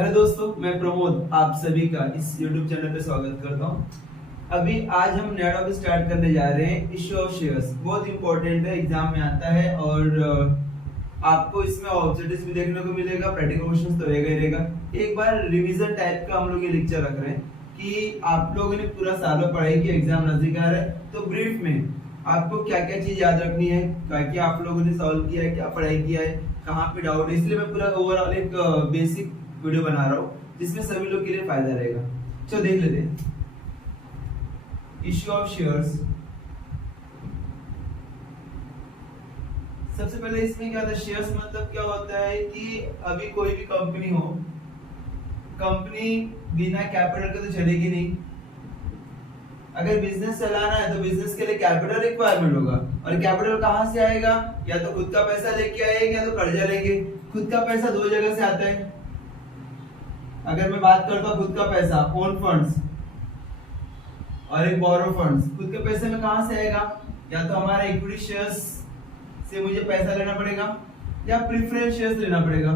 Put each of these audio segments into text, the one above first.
Hello दोस्तों, मैं प्रमोद आप सभी का इस YouTube चैनल पे स्वागत करता हूँ। अभी आज हम नया टॉपिक स्टार्ट करने जा रहे हैं, इश्यू ऑफ शेयर्स। बहुत इंपॉर्टेंट है, एग्जाम में आता है और आपको इसमें ऑब्जेक्टिव्स भी देखने को मिलेगा, प्रैक्टिकल क्वेश्चंस तो रहेगा ही रहेगा। एक बार रिवीजन टाइप का हम लोग ये लेक्चर रख रहे हैं कि आप लोगों ने पूरा साल पढ़ाई की, एग्जाम नजदीक आ रहा है, तो ब्रीफ में आपको क्या क्या चीज याद रखनी है, क्या आप लोगों ने सॉल्व किया है, क्या पढ़ाई किया है, कहाँ पे डाउट है। इसलिए मैं पूरा ओवरऑल एक बेसिक वीडियो बना रहा हूँ जिसमें सभी लोग के लिए फायदा रहेगा। चलो देख लेते हैं इश्यू ऑफ शेयर्स। सबसे पहले इसमें क्या था, शेयर्स मतलब क्या होता है कि अभी कोई भी कंपनी हो, कंपनी बिना कैपिटल के तो चलेगी नहीं। अगर बिजनेस चलाना है तो बिजनेस के लिए कैपिटल रिक्वायरमेंट होगा, और कैपिटल कहाँ से आएगा? या तो खुद का पैसा लेके आएंगे या तो कर्जा लेंगे। खुद का पैसा दो जगह से आता है। अगर मैं बात करता हूँ खुद का पैसा, ओन फंड्स, और एक बोरो फंड्स। खुद के पैसे में कहां से आएगा? या तो हमारा इक्विटी शेयर्स से मुझे पैसा लेना पड़ेगा या प्रेफरेंस शेयर्स लेना पड़ेगा।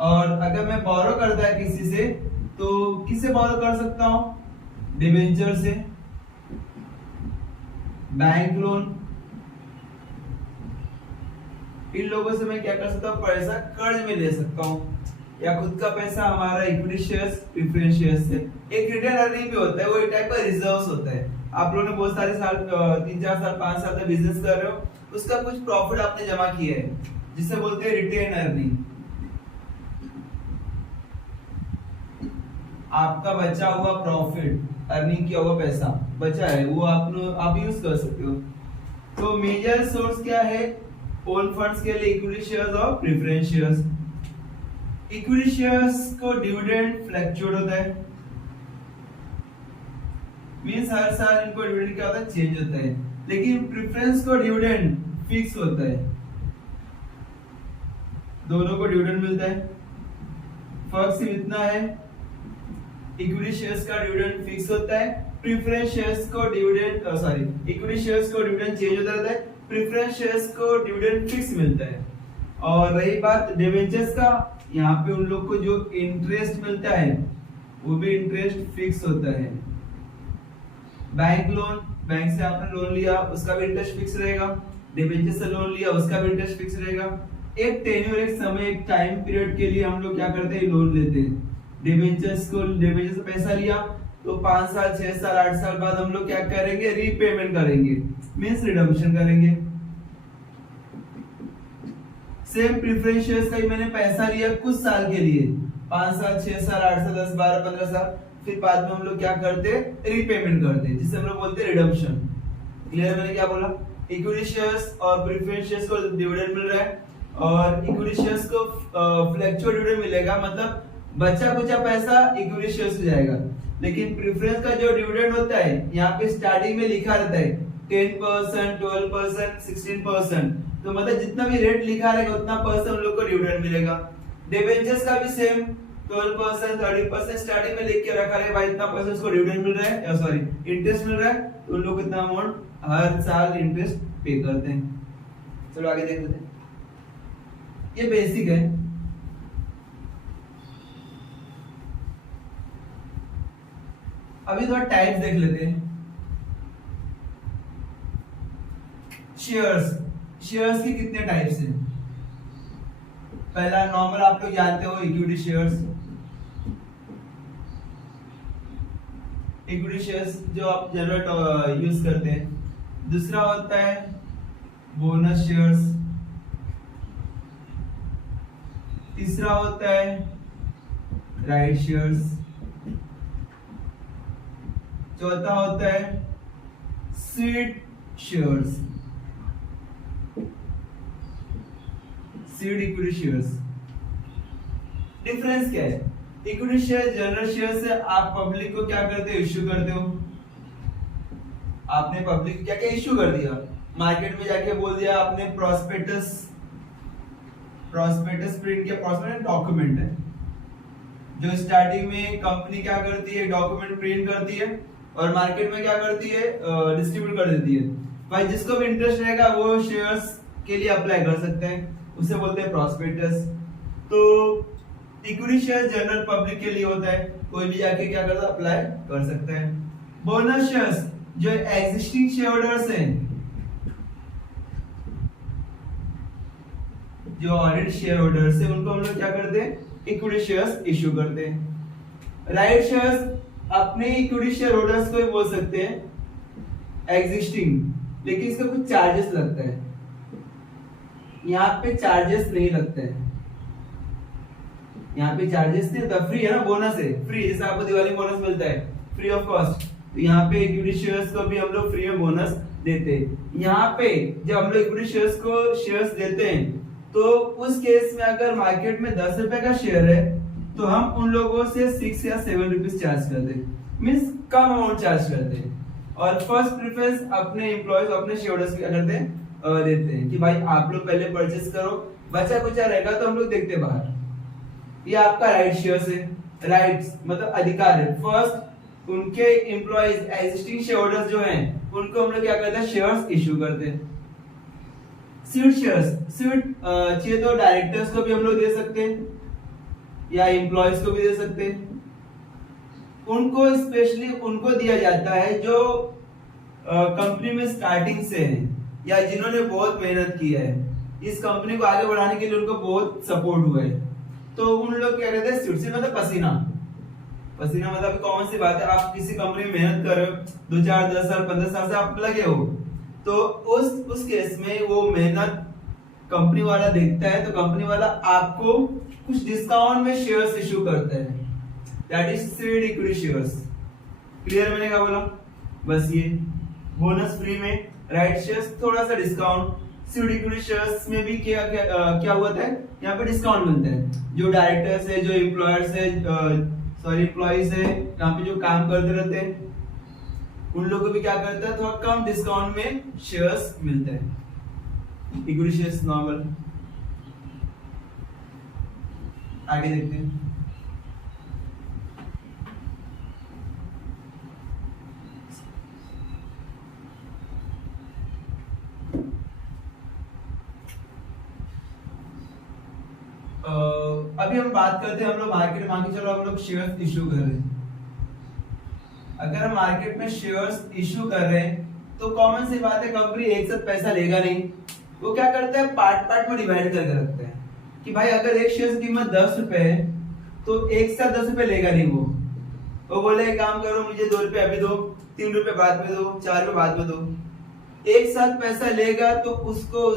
और अगर मैं बोरो करता है किसी से, तो किससे बोरो कर सकता हूं? डिबेंचर से, बैंक लोन। इन लोगों से मैं क्या कर सकता हूँ? पैसा कर्ज में ले सकता हूँ। या खुद का पैसा हमारा इक्विटी शेयर्स, प्रेफरेंस शेयर्स से। एक रिटर्न अर्निंग भी होता है, वो एक टाइप का रिजर्व्स होता है। आप लोगों ने बहुत सारे साल, 3-4 साल 5 साल तक बिजनेस कर रहे हो, उसका कुछ प्रॉफिट आपने जमा किया है, जिसे बोलते हैं रिटेन अर्निंग। आपका बचा हुआ प्रॉफिट, अर्निंग किया हुआ पैसा बचा है, वो आप यूज कर सकते हो। तो मेजर सोर्स क्या है ओन फंड्स के लिए? इक्विटी शेयर्स और प्रेफरेंस शेयर्स। इक्विटी शेयर्स को डिविडेंड फ्लक्चुएट होता है, मींस हर साल इनको डिविडेंड क्या होता है? चेंज होता है। लेकिन प्रेफरेंस को डिविडेंड फिक्स होता है, दोनों को डिविडेंड मिलता है। फर्क सिर्फ इतना है, इक्विटी शेयर्स का डिविडेंड फिक्स होता है, प्रेफरेंस शेयर्स को डिविडेंड इक्विटी शेयर्स को डिविडेंड चेंज होता रहता है, प्रेफरेंस शेयर्स को डिविडेंड फिक्स मिलता है। और रही बात डिबेंचर्स का, यहाँ पे उन लोग को जो इंटरेस्ट मिलता है वो भी इंटरेस्ट फिक्स होता है। बैंक लोन, बैंक से आपने लोन लिया उसका भी इंटरेस्ट फिक्स रहेगा। डिबेंचर से लोन लिया उसका भी इंटरेस्ट फिक्स रहेगा। एक टेन्योर, एक समय, एक टाइम पीरियड के लिए हम लोग क्या करते हैं? लोन लेते हैं। डिबेंचर से पैसा लिया तो 5 साल 6 साल 8 साल बाद हम लोग क्या करेंगे? रीपेमेंट करेंगे, मींस रिडम्पशन करेंगे। सेम प्रेफरेंस शेयर्स का ही मैंने पैसा लिया कुछ साल के लिए, 5 साल 6 साल 8 साल 10 12 15 साल, फिर बाद में हम लोग क्या करते हैं? रीपेमेंट करते हैं, जिसे हम लोग बोलते हैं रिडम्पशन। क्लियर? मैंने क्या बोला? इक्विटी शेयर्स और प्रेफरेंस शेयर्स को डिविडेंड मिल रहा है, और इक्विटी शेयर्स को फ्लक्चुएट डिविडेंड मिलेगा, मतलब बचा कुचा पैसा इक्विटी शेयर्स हो जाएगा। लेकिन प्रेफरेंस का जो डिविडेंड होता है, यहाँ पे स्टार्टिंग में लिखा रहता है 10%, 12%, 16%, तो मतलब जितना भी रेट लिखा रहेगा उतना परसेंट हम लोग को डिविडेंड मिलेगा। डिबेंचर्स का भी सेम 12%, 30% स्टार्टिंग में लिख के रखा है, भाई इतना परसेंट उसको डिविडेंड मिल रहा है, या सॉरी इंटरेस्ट मिल रहा है, तो उन लोग इतना अमाउंट हर साल इंटरेस्ट पे करते हैं। चलो आगे देख लेते हैं। ये बेसिक है। अभी थोड़ा टाइप्स देख लेते हैं। शेयर्स की कितने टाइप्स हैं? पहला नॉर्मल आप लोग जानते हो, इक्विटी शेयर्स। इक्विटी शेयर्स जो आप जनरल यूज करते हैं। दूसरा होता है बोनस शेयर्स। तीसरा होता है राइट शेयर्स। चौथा होता है seed shares, seed equity shares. Difference क्या है? इक्विटी शेयर जनरल शेयर से आप पब्लिक को क्या करते हो? इश्यू करते हो। आपने पब्लिक क्या क्या इश्यू कर दिया? मार्केट में जाके बोल दिया आपने प्रॉस्पेक्टस प्रिंट किया। प्रॉस्पेक्टस डॉक्यूमेंट है जो स्टार्टिंग में कंपनी क्या करती है? डॉक्यूमेंट प्रिंट करती है और मार्केट में क्या करती है? डिस्ट्रीब्यूट कर देती है। भाई जिसको भी इंटरेस्ट रहेगा वो शेयर्स के लिए अप्लाई कर सकते हैं, उसे बोलते हैं प्रॉस्पेक्टस। तो इक्विटी शेयर जनरल पब्लिक के लिए होता है, कोई भी जाके क्या करता अप्लाई कर सकता है। बोनस शेयर्स जो एग्जिस्टिंग शेयर होल्डर्स हैं, जो ऑलरेडी शेयर होल्डर्स है उनको हम लोग क्या करते हैं इक्विटी शेयर्स इश्यू करते हैं। राइट शेयर्स अपने इक्विटी शेयर होल्डर्स को ही बोल सकते हैं एग्जिस्टिंग, लेकिन इसका कुछ चार्जेस लगता है, यहाँ पे चार्जेस नहीं लगते हैं, यहाँ पे चार्जेस नहीं होता, फ्री है ना, बोनस है, फ्री, जैसे आपको दिवाली बोनस मिलता है फ्री ऑफ कॉस्ट, तो यहाँ पे इक्विटी शेयर्स को भी हम लोग फ्री में बोनस देते हैं। यहाँ पे जब हम लोग इक्विटी शेयर्स को शेयर्स देते हैं तो उस केस में अगर मार्केट में 10 रुपए का शेयर है तो हम उन लोगों से 6 या 7 रुपीज चार्ज करते हैं, मीन्स कम अमाउंट चार्ज करते हैं। और फर्स्ट प्रेफरेंस अपने एम्प्लॉयज अपने शेयर होल्डर्स क्या करते हैं देते हैं कि भाई आप लोग पहले परचेस करो, बचा कुचा रहेगा तो हम लोग देखते बाहर। ये आपका राइट शेयर्स है, राइट्स मतलब अधिकार है। फर्स्ट उनके एम्प्लॉयज एग्जिस्टिंग शेयर होल्डर्स जो हैं उनको हम लोग क्या करते हैं शेयर्स इशू करते हैं। सीट शेयर्स, सीट चाहिए तो डायरेक्टर्स को भी हम लोग दे सकते हैं या एम्प्लॉयज को भी दे सकते हैं। उनको स्पेशली उनको दिया जाता है जो कंपनी में स्टार्टिंग से है या जिन्होंने बहुत मेहनत की है, इस कंपनी को आगे बढ़ाने के लिए उनको बहुत सपोर्ट हुआ है, तो उन लोग क्या कहते हैं सीट मतलब पसीना। पसीना मतलब कौन सी बात है, आप किसी कंपनी में मेहनत कर रहे हो 2 4 10 साल 15 साल से आप लगे हो, तो उस केस में वो मेहनत कंपनी वाला देखता है, तो कंपनी वाला आपको कुछ डिस्काउंट में शेयर्स इशू करता है, that is seed equity shares. Clear मैंने क्या बोला, बस ये बोनस फ्री में, राइट शेयर्स थोड़ा सा डिस्काउंट, सीड इक्विटी शेयर्स में भी क्या होता है यहाँ पे डिस्काउंट मिलता है। जो डायरेक्टर्स है, जो एम्प्लॉयर्स है, सॉरी एम्प्लॉइज है, यहाँ पे जो काम करते रहते हैं उन लोगों को भी क्या करता है थोड़ा कम डिस्काउंट में शेयर्स मिलते हैं, इक्विटी शेयर्स नॉर्मल। आगे देखते हैं। अभी हम बात करते हैं, हम लोग मार्केट मान के चलो हम लोग शेयर्स इशू कर रहे हैं। अगर हम मार्केट में शेयर्स इशू कर रहे हैं तो कॉमन सी बात है कंपनी एक साथ पैसा लेगा नहीं, वो क्या करता है पार्ट पार्ट में डिवाइड करके रखता है कि भाई अगर एक शेयर की कीमत 10 रुपए है तो एक साथ 10 रुपए लेगा नहीं, वो बोले काम करो मुझे 2 रुपए अभी दो, 3 रुपए बाद में दो, 4 रुपए बाद में दो। एक साथ पैसा लेगा तो उसको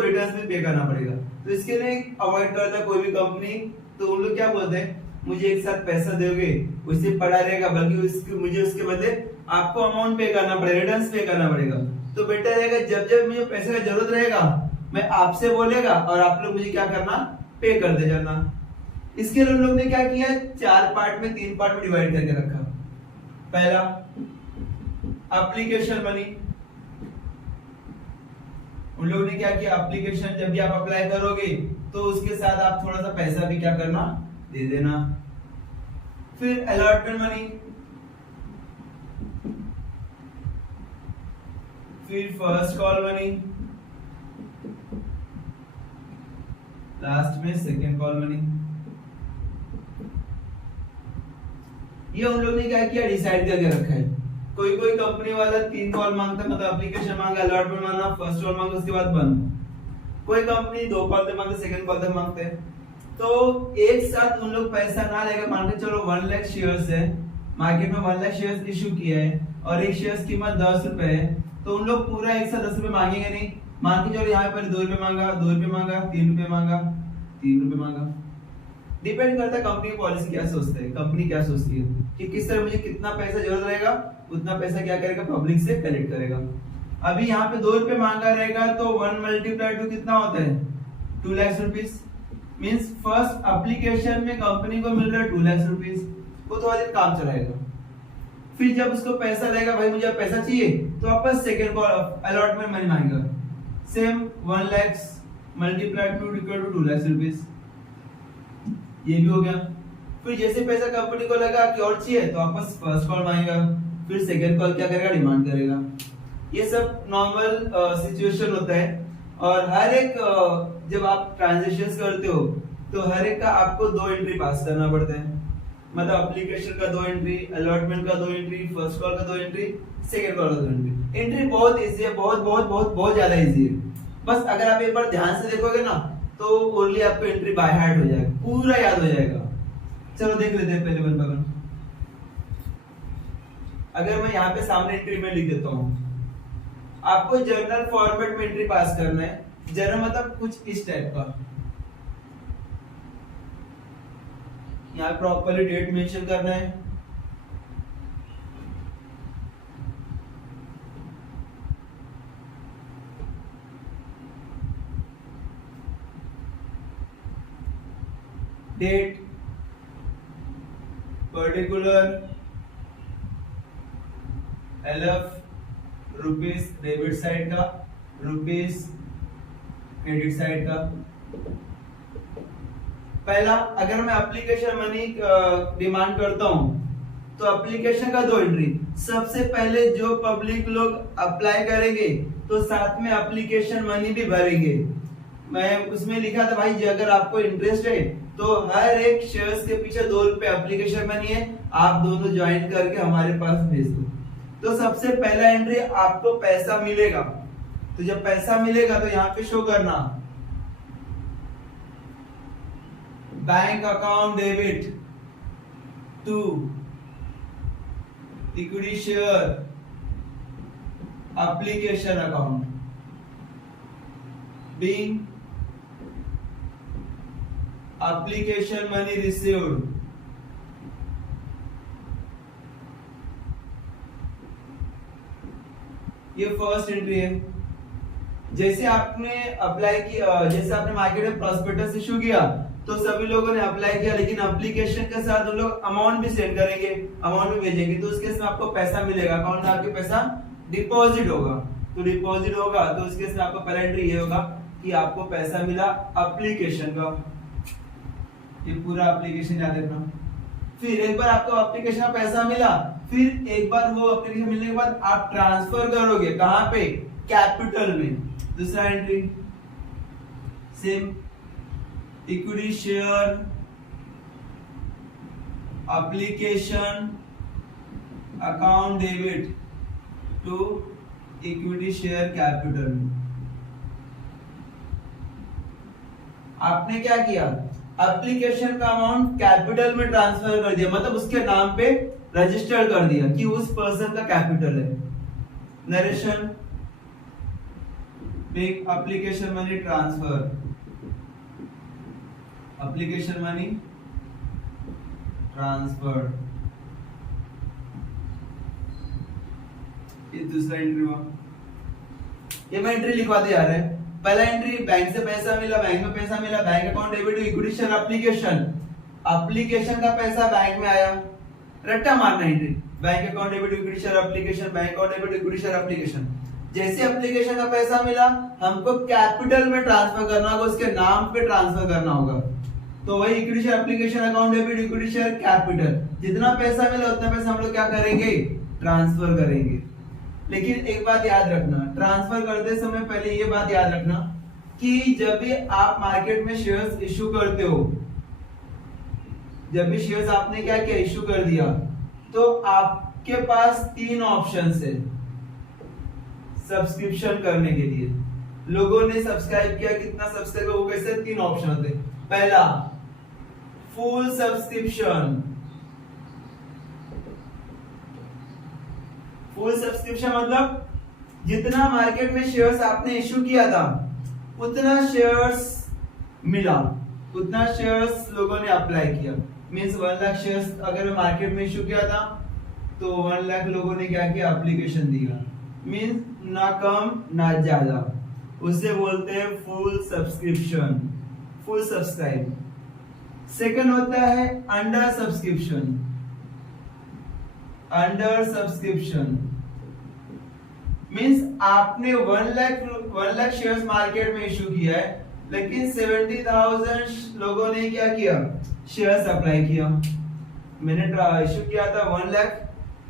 रिटर्न भी पे करना पड़ेगा, तो इसके लिए अवॉइड करता है कोई भी कंपनी, तो उन लोग क्या बोलते हैं मुझे एक साथ पैसा दोगे उससे पड़ा रहेगा, बल्कि मुझे उसके बदले आपको अमाउंट पे करना पड़ेगा, रिटर्न्स पे करना पड़ेगा, तो बेटर रहेगा जब जब मुझे पैसे का जरूरत रहेगा मैं आपसे बोलेगा और आप लोग मुझे क्या करना पे कर दे जाना। इसके लिए उन लोग ने क्या किया 4 पार्ट में 3 पार्ट में डिवाइड करके रखा। पहला एप्लीकेशन मनी, उन लोगों ने क्या किया एप्लीकेशन जब भी आप अप्लाई करोगे तो उसके साथ आप थोड़ा सा पैसा भी क्या करना दे देना। फिर अलॉटमेंट मनी, फिर फर्स्ट कॉल मनी, लास्ट में सेकेंड कॉल मनी। ये उन लोगों ने क्या किया डिसाइड करके रखा है। कोई कोई कंपनी वाला 3 कॉल मांगता, मतलब एप्लीकेशन मांगा, अलॉटमेंट मांगा, फर्स्ट कॉल मांगा, उसके बाद बंद। कोई कंपनी 2 कॉल तक मांगते, सेकंड कॉल तक मांगते हैं। तो एक साथ उन लोग पैसा ना लेकर, मान के चलो 1 लाख शेयर्स है, मार्केट में 1 लाख शेयर्स इशू किया है और एक शेयर्स कीमत 10 रुपए है, तो उन लोग पूरा एक साथ 10 रुपए मांगेंगे नहीं। मान के चलो यहाँ पर 2 रुपए मांगा, 2 रुपए मांगा, 3 रुपए मांगा, 3 रुपए मांगा। डिपेंड करता है कंपनी की पॉलिसी क्या सोचते हैं, कंपनी क्या सोचती है कि किस तरह मुझे कितना पैसा जरूरत रहेगा, उतना पैसा क्या करेगा पब्लिक से कलेक्ट करेगा। अभी यहाँ पे 2 रुपए मांगा रहेगा तो 1 मल्टीप्लाई टू कितना होता है 2 lakh rupees, means first application में कंपनी को मिल रहा है 2 लाख रुपीस, वो थोड़ा दिन काम चलाएगा। फिर जब उसको पैसा रहेगा भाई मुझे पैसा चाहिए तो वापस सेकंड को अलॉटमेंट मनी मांगेगा, same 1 lakh multiply to equal to 2 lakh rupees, ये भी हो गया। फिर जैसे पैसा कंपनी को लगा कि और चाहिए तो वापस फर्स्ट कॉल मांगेगा, फिर सेकंड कॉल क्या करेगा डिमांड करेगा। ये सब नॉर्मल सिचुएशन होता है। और हर एक जब आप ट्रांजैक्शंस करते हो तो हर एक का आपको 2 एंट्री पास करना पड़ता है। मतलब एप्लीकेशन का 2 एंट्री, अलॉटमेंट का 2 एंट्री, फर्स्ट कॉल का 2 एंट्री, सेकंड कॉल का 2 एंट्री। एंट्री बहुत इजी है, बहुत बहुत बहुत बहुत ज्यादा इजी है। बस अगर आप एक बार ध्यान से देखोगे ना तो ओनली आपको एंट्री बाय हार्ट हो जाएगा, पूरा याद हो जाएगा। चलो देख लेते हैं पहले वन बाय वन। अगर मैं यहाँ पे सामने एंट्री में लिख देता हूँ, आपको जर्नल फॉर्मेट में एंट्री पास करना है। जर्नल मतलब कुछ इस टाइप का, यहाँ प्रॉपर्ली डेट मेंशन करना है, date, particular, LF, rupees debit side का, रुपीस क्रेडिट साइड का। पहला, अगर मैं एप्लीकेशन मनी डिमांड करता हूं तो एप्लीकेशन का 2 एंट्री। सबसे पहले जो पब्लिक लोग अप्लाई करेंगे तो साथ में एप्लीकेशन मनी भी भरेंगे। मैं उसमें लिखा था भाई, अगर आपको इंटरेस्ट है तो हर एक शेयर्स के पीछे 2 रुपए एप्लीकेशन मनी है, आप दोनों ज्वाइन करके हमारे पास भेज दो। तो सबसे पहला एंट्री आपको पैसा मिलेगा। तो जब पैसा मिलेगा तो यहाँ पे शो करना bank account debit to equity share application account being application money received. ये फर्स्ट एंट्री है। जैसे आपने अप्लाई किया, जैसे आपने मार्केट में प्रॉस्पेक्टस इशू किया तो सभी लोगों ने अप्लाई किया, लेकिन एप्लीकेशन के साथ उन लोग अमाउंट भी सेंड करेंगे, अमाउंट भी भेजेंगे, तो उसके साथ आपको पैसा मिलेगा, अकाउंट में आपके पैसा डिपॉजिट होगा। तो डिपॉजिट होगा तो उसके साथ आपका पहला एंट्री ये होगा कि आपको पैसा मिला एप्लीकेशन का। ये पूरा एप्लीकेशन याद रखना। फिर एक बार आपको एप्लीकेशन का पैसा मिला, फिर एक बार वो एप्लीकेशन मिलने के बाद आप ट्रांसफर करोगे, कहां पे? कैपिटल में। दूसरा entry same, equity share application account debit to equity share capital. आपने क्या किया? एप्लीकेशन का अमाउंट कैपिटल में ट्रांसफर कर दिया, मतलब उसके नाम पे रजिस्टर कर दिया कि उस पर्सन का कैपिटल है। Narration make application money transfer, application money transfer. ये दूसरा एंट्री हुआ। ये मैं एंट्री लिखवाते जा रहे हैं। पहला एंट्री बैंक से पैसा मिला, बैंक में पैसा मिला, bank account debit to equity share application, application का पैसा बैंक में आया, रट्टा मारना entry, bank account debit to equity share application, bank account debit to equity share application. जैसे एप्लीकेशन का पैसा मिला हमको कैपिटल में ट्रांसफर करना होगा, उसके नाम पे ट्रांसफर करना होगा। तो वही equity share application account debit equity share capital, जितना पैसा मिला उतना पैसा हम लोग क्या करेंगे? ट्रांसफर करेंगे। लेकिन एक बात याद रखना, ट्रांसफर करते समय पहले ये बात याद रखना कि जब भी आप मार्केट में शेयर्स इशू करते हो, जब भी शेयर्स आपने क्या किया? इशू कर दिया, तो आपके पास 3 ऑप्शंस है सब्सक्रिप्शन करने के लिए। लोगों ने सब्सक्राइब किया, कितना सब्सक्राइब, वो कैसे? 3 ऑप्शन होते। पहला फुल सब्सक्रिप्शन। फुल सब्सक्रिप्शन मतलब जितना मार्केट में शेयर्स आपने इशू किया था उतना शेयर्स मिला, उतना शेयर्स लोगों ने अप्लाई किया। मींस 1 लाख शेयर्स अगर मार्केट में इशू किया था तो 1 लाख लोगों ने क्या किया? एप्लीकेशन दिया। मींस ना कम ना ज्यादा, उसे बोलते हैं full subscription, full subscribe. Second होता है under subscription. Under subscription means आपने 1 लाख शेयर्स मार्केट में इशू किया है, लेकिन 70,000 लोगों ने क्या किया? शेयर्स अप्लाई किया। मैंने इशू किया था 1 लाख,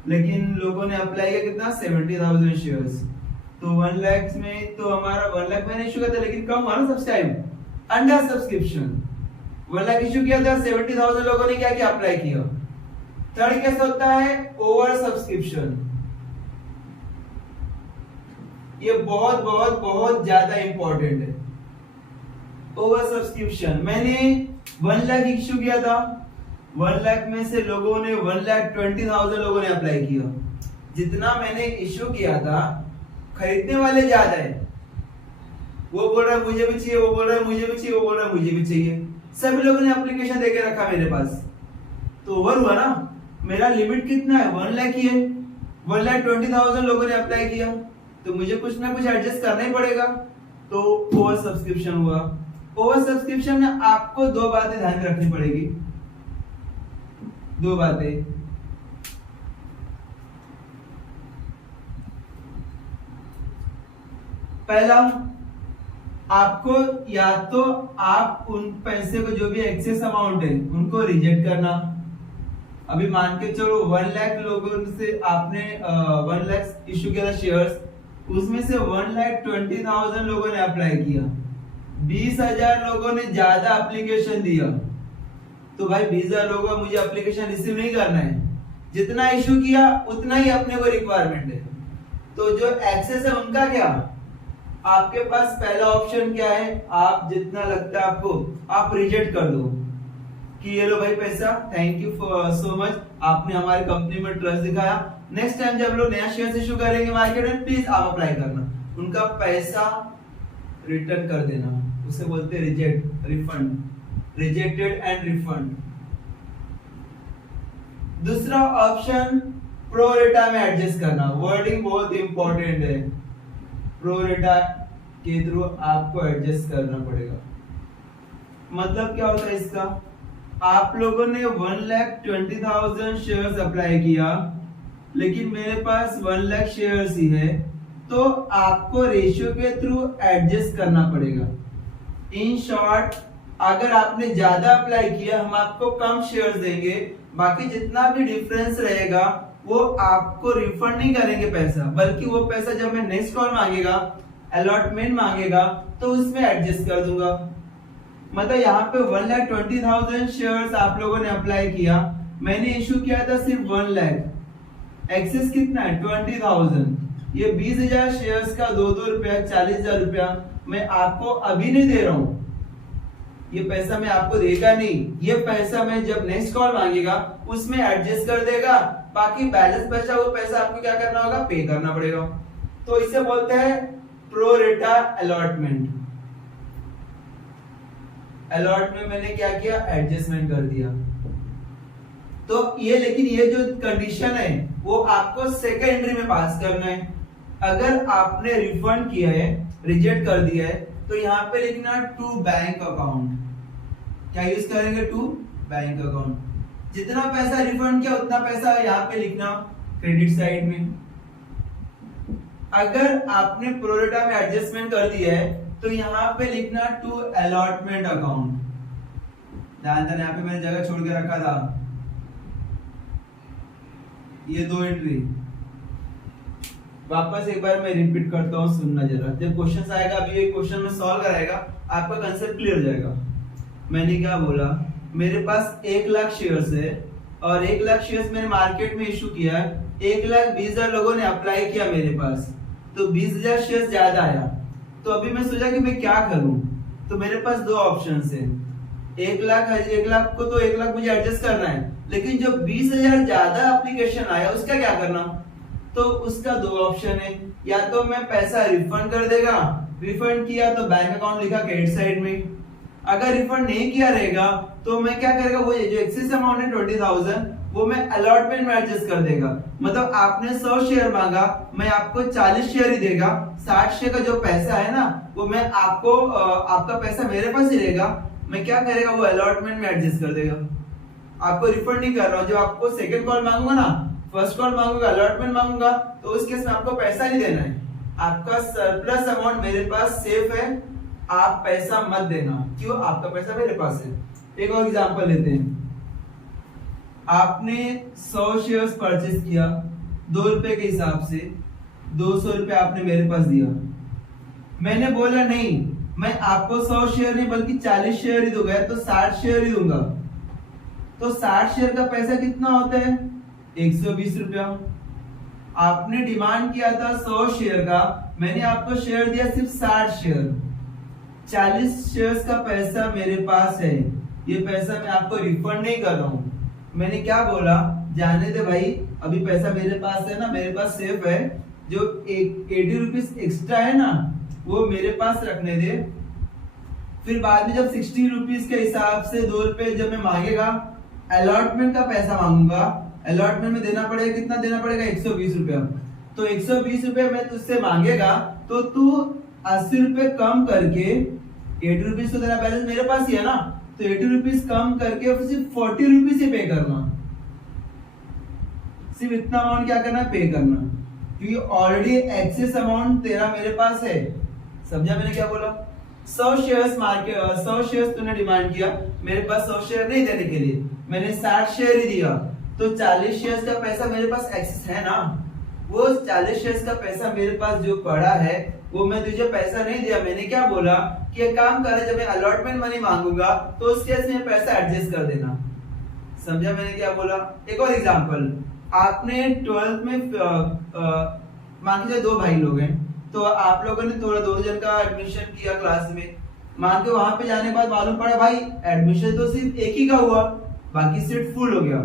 लेकिन लोगों ने अप्लाई किया कितना? 70,000 शेयर्स। तो 1 लाख में तो हमारा 1 लाख मैंने इशू किया था, लेकिन कम हुआ ना subscribe. Under subscription 1 lakh issue किया था, 70,000 लोगों ने क्या किया, अप्लाई किया। थर्ड केस होता है ओवर सब्सक्रिप्शन। ये बहुत बहुत बहुत ज्यादा इंपॉर्टेंट है। ओवर सब्सक्रिप्शन, मैंने 1 लाख इश्यू किया था, 1 लाख में से लोगों ने 1,20,000 लोगों ने अप्लाई किया। जितना मैंने इश्यू किया था, खरीदने वाले ज्यादा है। वो बोल रहा है मुझे भी चाहिए, वो बोल रहा है मुझे भी चाहिए, वो बोल रहा है मुझे भी चाहिए। सभी लोगों ने एप्लीकेशन देके रखा मेरे पास, तो ओवर हुआ ना। मेरा लिमिट कितना है, 1 लाख ही है। 1,20,000 लोगों ने अप्लाई किया, तो मुझे कुछ ना कुछ एडजस्ट करना ही पड़ेगा। तो ओवर सब्सक्रिप्शन हुआ। ओवर सब्सक्रिप्शन में आपको दो बातें ध्यान में रखनी पड़ेगी। दो बातें, पहला, आपको या तो आप उन पैसे को जो भी एक्सेस अमाउंट है उनको रिजेक्ट करना। अभी मान के चलो 1 लाख लोगों से आपने 1 लाख इश्यू किया था शेयर्स, उसमें से 1,20,000 लोगों ने अप्लाई किया, 20,000 लोगों ने ज्यादा एप्लीकेशन दिया, तो भाई 20,000 लोगों का मुझे एप्लीकेशन रिसीव नहीं करना है। जितना इश्यू किया उतना ही अपने को रिक्वायरमेंट है। तो जो एक्सेस है उनका क्या, आपके पास पहला ऑप्शन क्या है, आप जितना लगता है आपको आप रिजेक्ट कर दो कि ये लो भाई पैसा, थैंक यू सो मच, आपने हमारी कंपनी में ट्रस्ट दिखाया। नेक्स्ट टाइम जब लोग नया शेयर इशू करेंगे मार्केट में, प्लीज आप अप्लाई करना, उनका पैसा रिटर्न कर देना। उसे बोलते हैं reject, refund, rejected and refund. दूसरा ऑप्शन प्रो रेटा में एडजस्ट करना। वर्डिंग बहुत इंपॉर्टेंट है। प्रो रेटा के थ्रू आपको एडजस्ट करना पड़ेगा। मतलब क्या होता है इसका, आप लोगों ने 1,20,000 शेयर्स अप्लाई किया, लेकिन मेरे पास 1 लाख शेयर्स ही है, तो आपको रेशियो के थ्रू एडजस्ट करना पड़ेगा। इन शॉर्ट, अगर आपने ज्यादा अप्लाई किया, हम आपको कम शेयर्स देंगे, बाकी जितना भी डिफरेंस रहेगा वो आपको रिफंड नहीं करेंगे पैसा, बल्कि वो पैसा जब मैं नेक्स्ट कॉल मांगेगा, अलॉटमेंट मांगेगा, तो उसमें एडजस्ट कर दूंगा। मतलब यहाँ पे 1,20,000 शेयर्स आप लोगों ने अप्लाई किया, मैंने इशू किया था सिर्फ 1 लाख, एक्सेस कितना है 20,000, ये 20,000 शेयर्स का 2-2 रुपया 40,000 रुपया मैं आपको अभी नहीं दे रहा हूं। ये पैसा मैं आपको देगा नहीं, ये पैसा मैं जब नेक्स्ट कॉल मांगेगा उसमें एडजस्ट कर देगा, बाकी बैलेंस बचा वो पैसा आपको क्या करना होगा, पे करना पड़ेगा। तो इसे बोलते हैं प्रो रेटा अलॉटमेंट। अलॉट में मैंने क्या किया, एडजस्टमेंट कर दिया। तो ये, लेकिन ये जो कंडीशन है वो आपको सेकंड एंट्री में पास करना है। अगर आपने रिफंड किया है, रिजेक्ट कर दिया है, तो यहाँ पे लिखना टू बैंक अकाउंट। क्या यूज करेंगे, टू बैंक अकाउंट। जितना पैसा रिफंड किया उतना पैसा यहाँ पे लिखना क्रेडिट साइड में। अगर आपने प्रोरेटा में एडजस्टमेंट कर दिया है तो यहाँ पे लिखना टू अलॉटमेंट अकाउंट। ध्यान देना, यहाँ पे मैंने जगह छोड़ के रखा था, ये 2 एंट्री। वापस एक बार मैं रिपीट करता हूँ, सुनना जरा। जब क्वेश्चन आएगा, अभी ये क्वेश्चन में सॉल्व कराएगा, आपका कंसेप्ट क्लियर हो जाएगा। मैंने क्या बोला, मेरे पास 1 लाख शेयर्स है और 1 लाख शेयर्स मैंने मार्केट में इशू किया है, 1,20,000 लोगों ने अप्लाई किया मेरे पास, तो 20,000 शेयर्स ज्यादा आया। तो अभी मैं सोचा कि मैं क्या करूं, तो मेरे पास 2 ऑप्शंस है। 1 लाख को तो 1 लाख मुझे एडजस्ट करना है, लेकिन जो 20,000 ज्यादा एप्लीकेशन आया उसका क्या करना, तो उसका 2 ऑप्शन है। या तो मैं पैसा रिफंड कर देगा, रिफंड किया तो बैंक अकाउंट लिखा क्रेडिट साइड में। अगर रिफंड नहीं किया रहेगा तो मैं क्या करेगा, वो जो एक्सेस अमाउंट है 20,000 वो मैं अलॉटमेंट में एडजस्ट कर देगा। मतलब आपने 100 शेयर मांगा, मैं आपको 40 शेयर ही देगा, 60 शेयर का जो पैसा है ना वो मैं आपको आपका पैसा मेरे पास ही रहेगा, मैं क्या करेगा वो अलॉटमेंट में एडजस्ट कर देगा। आपको रिफंड नहीं कर रहा हूं, जब आपको सेकंड कॉल मांगूंगा ना, फर्स्ट कॉल मांगूंगा, अलॉटमेंट मांगूंगा, तो उस केस में आपको पैसा नहीं देना है, आपका सरप्लस अमाउंट मेरे पास सेफ है, आप पैसा मत देना। क्यों, आपका पैसा मेरे पास है। एक और एग्जांपल लेते हैं, आपने 100 शेयर्स परचेज किया 2 रुपए के हिसाब से, 200 रुपए आपने मेरे पास दिया। मैंने बोला नहीं, मैं आपको 100 शेयर नहीं बल्कि 40 शेयर ही दूंगा, तो 60 शेयर ही दूंगा। तो 60 शेयर का पैसा कितना होता है? 120 रुपया। आपने डिमांड किया था 100 शेयर का, मैंने आपको शेयर दिया सिर्फ 60 शेयर। 40 शेयर्स का पैसा मेरे पास है, ये पैसा मैं आपको रिफंड नहीं कर रहा हूं। मैंने क्या बोला, जाने दे भाई, अभी पैसा मेरे पास है ना, मेरे पास सेफ है, जो 80 रुपीज एक्स्ट्रा है ना वो मेरे पास रखने दे। फिर बाद में जब 60 रुपीज के हिसाब से 2 रुपए जब मैं मांगेगा, अलॉटमेंट का पैसा मांगूंगा, अलॉटमेंट में देना पड़ेगा, कितना देना पड़ेगा? 120 रुपया। तो 120 रुपये में तुझसे मांगेगा तो तू 80 रुपए कम करके, 80 रुपीज तो तेरा बैलेंस मेरे पास ही है ना, तो 80 रुपीज कम करके सिर्फ 40 रुपीज ही पे करना। सिर्फ इतना अमाउंट क्या करना, पे करना, क्योंकि ऑलरेडी एक्सेस अमाउंट तेरा मेरे पास है। समझा मैंने क्या बोला? 100 शेयर्स मार्केट, 100 शेयर्स तूने डिमांड किया, मेरे पास 100 शेयर नहीं देने के लिए, मैंने 60 शेयर ही दिया, तो 40 शेयर्स का पैसा मेरे पास एक्सेस है ना, वो 40 शेयर्स का पैसा मेरे पास जो पड़ा है वो मैं तुझे पैसा नहीं दिया। मैंने क्या बोला कि एक काम कर, जब मैं अलॉटमेंट मनी मांगूंगा तो उस केस में पैसा एडजस्ट कर देना। समझा मैंने क्या बोला? एक और एग्जांपल, आपने 12th में मान लीजिए 2 भाई लोग हैं, तो आप लोगों ने थोड़ा 2 जन का एडमिशन किया क्लास में, मान के वहां पे जाने के बाद मालूम पड़ा भाई एडमिशन तो सिर्फ एक ही का हुआ, बाकी सीट फुल हो गया।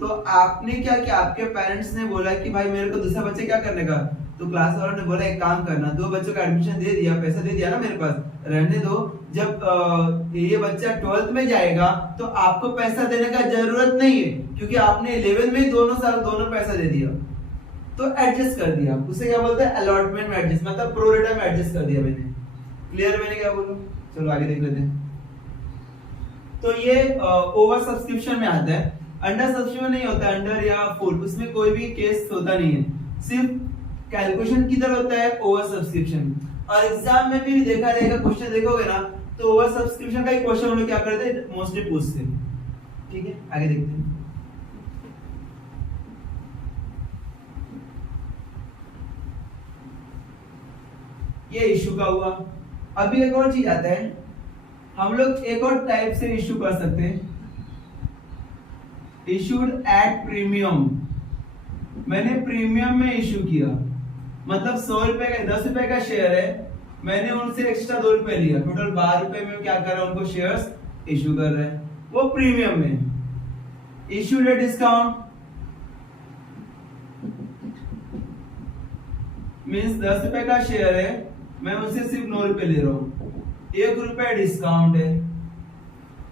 तो आपने क्या किया, आपके पेरेंट्स ने बोला कि भाई मेरे को दूसरा बच्चे क्या करने का, तो क्लास वालों ने बोला एक काम करना, 2 बच्चों का एडमिशन दे दिया, पैसा दे दिया ना मेरे पास, रहने दो, जब ये बच्चा 12th में जाएगा तो आपको पैसा देने का जरूरत नहीं है, क्योंकि आपने 11th में दोनों साल दोनों पैसा दे दिया, तो एडजस्ट कर दिया। उसे क्या बोलते हैं, अलॉटमेंट में एडजस्ट, मतलब प्रो रेटा में एडजस्ट कर दिया मैंने। क्लियर मैंने क्या बोला? चलो आगे देख लेते हैं। तो ये ओवर सब्सक्रिप्शन में आता है, अंडर सब्सक्रिप्शन नहीं होता, अंडर या फुल, उसमें कोई भी केस होता नहीं है, सिर्फ कैलकुलेशन किधर होता है, ओवर सब्सक्रिप्शन। और एग्जाम में भी देखा जाएगा, क्वेश्चन देखोगे ना तो ओवर सब्सक्रिप्शन का ही क्वेश्चन हम लोग क्या करते हैं, मोस्टली पूछते हैं। ठीक है, आगे देखते हैं। ये इशू का हुआ। अभी एक और चीज आता है, हम लोग एक और टाइप से इशू कर सकते हैं, इशूड एट प्रीमियम। मैंने प्रीमियम में इशू किया, मतलब 100 रुपए का 10 रुपए का शेयर है, मैंने उनसे एक्स्ट्रा 2 रुपए लिया, टोटल 12 रुपए में क्या कर रहा हूं, उनको शेयर्स इशू कर रहे हैं, वो प्रीमियम में। इशूड एट डिस्काउंट मींस 10 रुपए का शेयर है, मैं उनसे सिर्फ 9 रुपए ले रहा हूं, 1 रुपए डिस्काउंट है,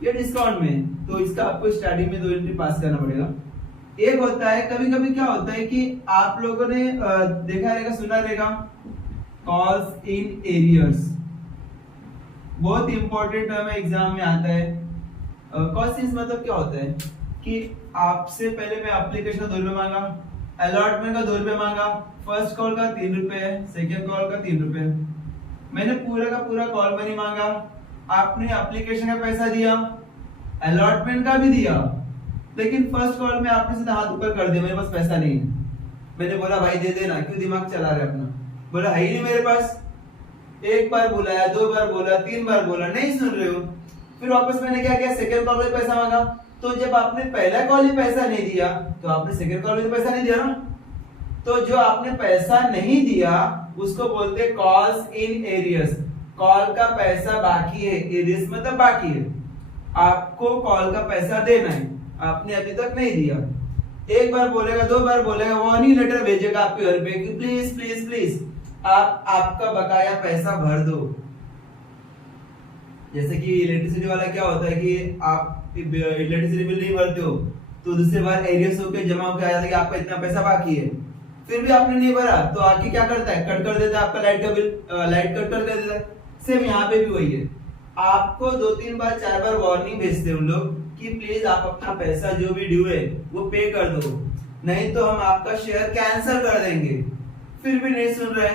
ये डिस्काउंट में, तो इसका आपको स्टार्टिंग में 2 एंट्री पास करना पड़ेगा। एक होता है, कभी कभी क्या होता है कि आप लोगों ने देखा रहेगा, सुना रहेगा, कॉल्स इन एरियर्स, बहुत इंपॉर्टेंट टर्म है, एग्जाम में आता है। कॉल्स इन मतलब क्या होता है कि आपसे पहले मैं एप्लीकेशन का 2 रुपए मांगा, अलॉटमेंट का 2 रुपए मांगा, फर्स्ट कॉल का 3 रुपए है, सेकेंड कॉल का 3 रुपए, मैंने पूरा का पूरा कॉल मनी मांगा, आपने एप्लीकेशन का पैसा दिया, अलॉटमेंट का भी दिया, लेकिन फर्स्ट कॉल में आपने सीधा हाथ ऊपर कर दिया, मेरे पास पैसा नहीं है। मैंने बोला भाई दे देना, क्यों दिमाग चला रहे अपना, बोला है ही नहीं मेरे पास। एक बार बुलाया, 2 बार बोला, 3 बार बोला, नहीं सुन रहे हो। फिर वापस मैंने क्या किया, सेकंड कॉल में पैसा मांगा, तो जब आपने पहला कॉल ही पैसा नहीं दिया तो आपने सेकंड कॉल में पैसा नहीं दिया ना, तो जो आपने पैसा नहीं दिया उसको बोलते हैं कॉल्स इन एरियर्स, कॉल का पैसा बाकी है, एरियर्स मतलब बाकी है, आपको कॉल का पैसा देना है, आपने अभी तक नहीं दिया। एक बार बोलेगा, 2 बार बोलेगा, वार्निंग लेटर भेजेगा आपके घर पे कि प्लीज प्लीज प्लीज आप आपका बकाया पैसा भर दो। जैसे कि इलेक्ट्रिसिटी वाला क्या होता है कि आप इलेक्ट्रिसिटी बिल नहीं भरते हो तो दूसरे बार एरियर्स होकर जमा होकर आ जाता है कि आपका इतना पैसा बाकी है, फिर भी आपने नहीं भरा तो आके क्या करता है, कट कर देता है आपका लाइट का बिल, लाइट कट कर देता है। सेम यहाँ पे भी वही है, आपको 2-3 बार 4 बार वार्निंग भेजते हैं उन लोग कि प्लीज आप अपना पैसा जो भी ड्यू है वो पे कर दो, नहीं तो हम आपका शेयर कैंसिल कर देंगे। फिर भी नहीं सुन रहे,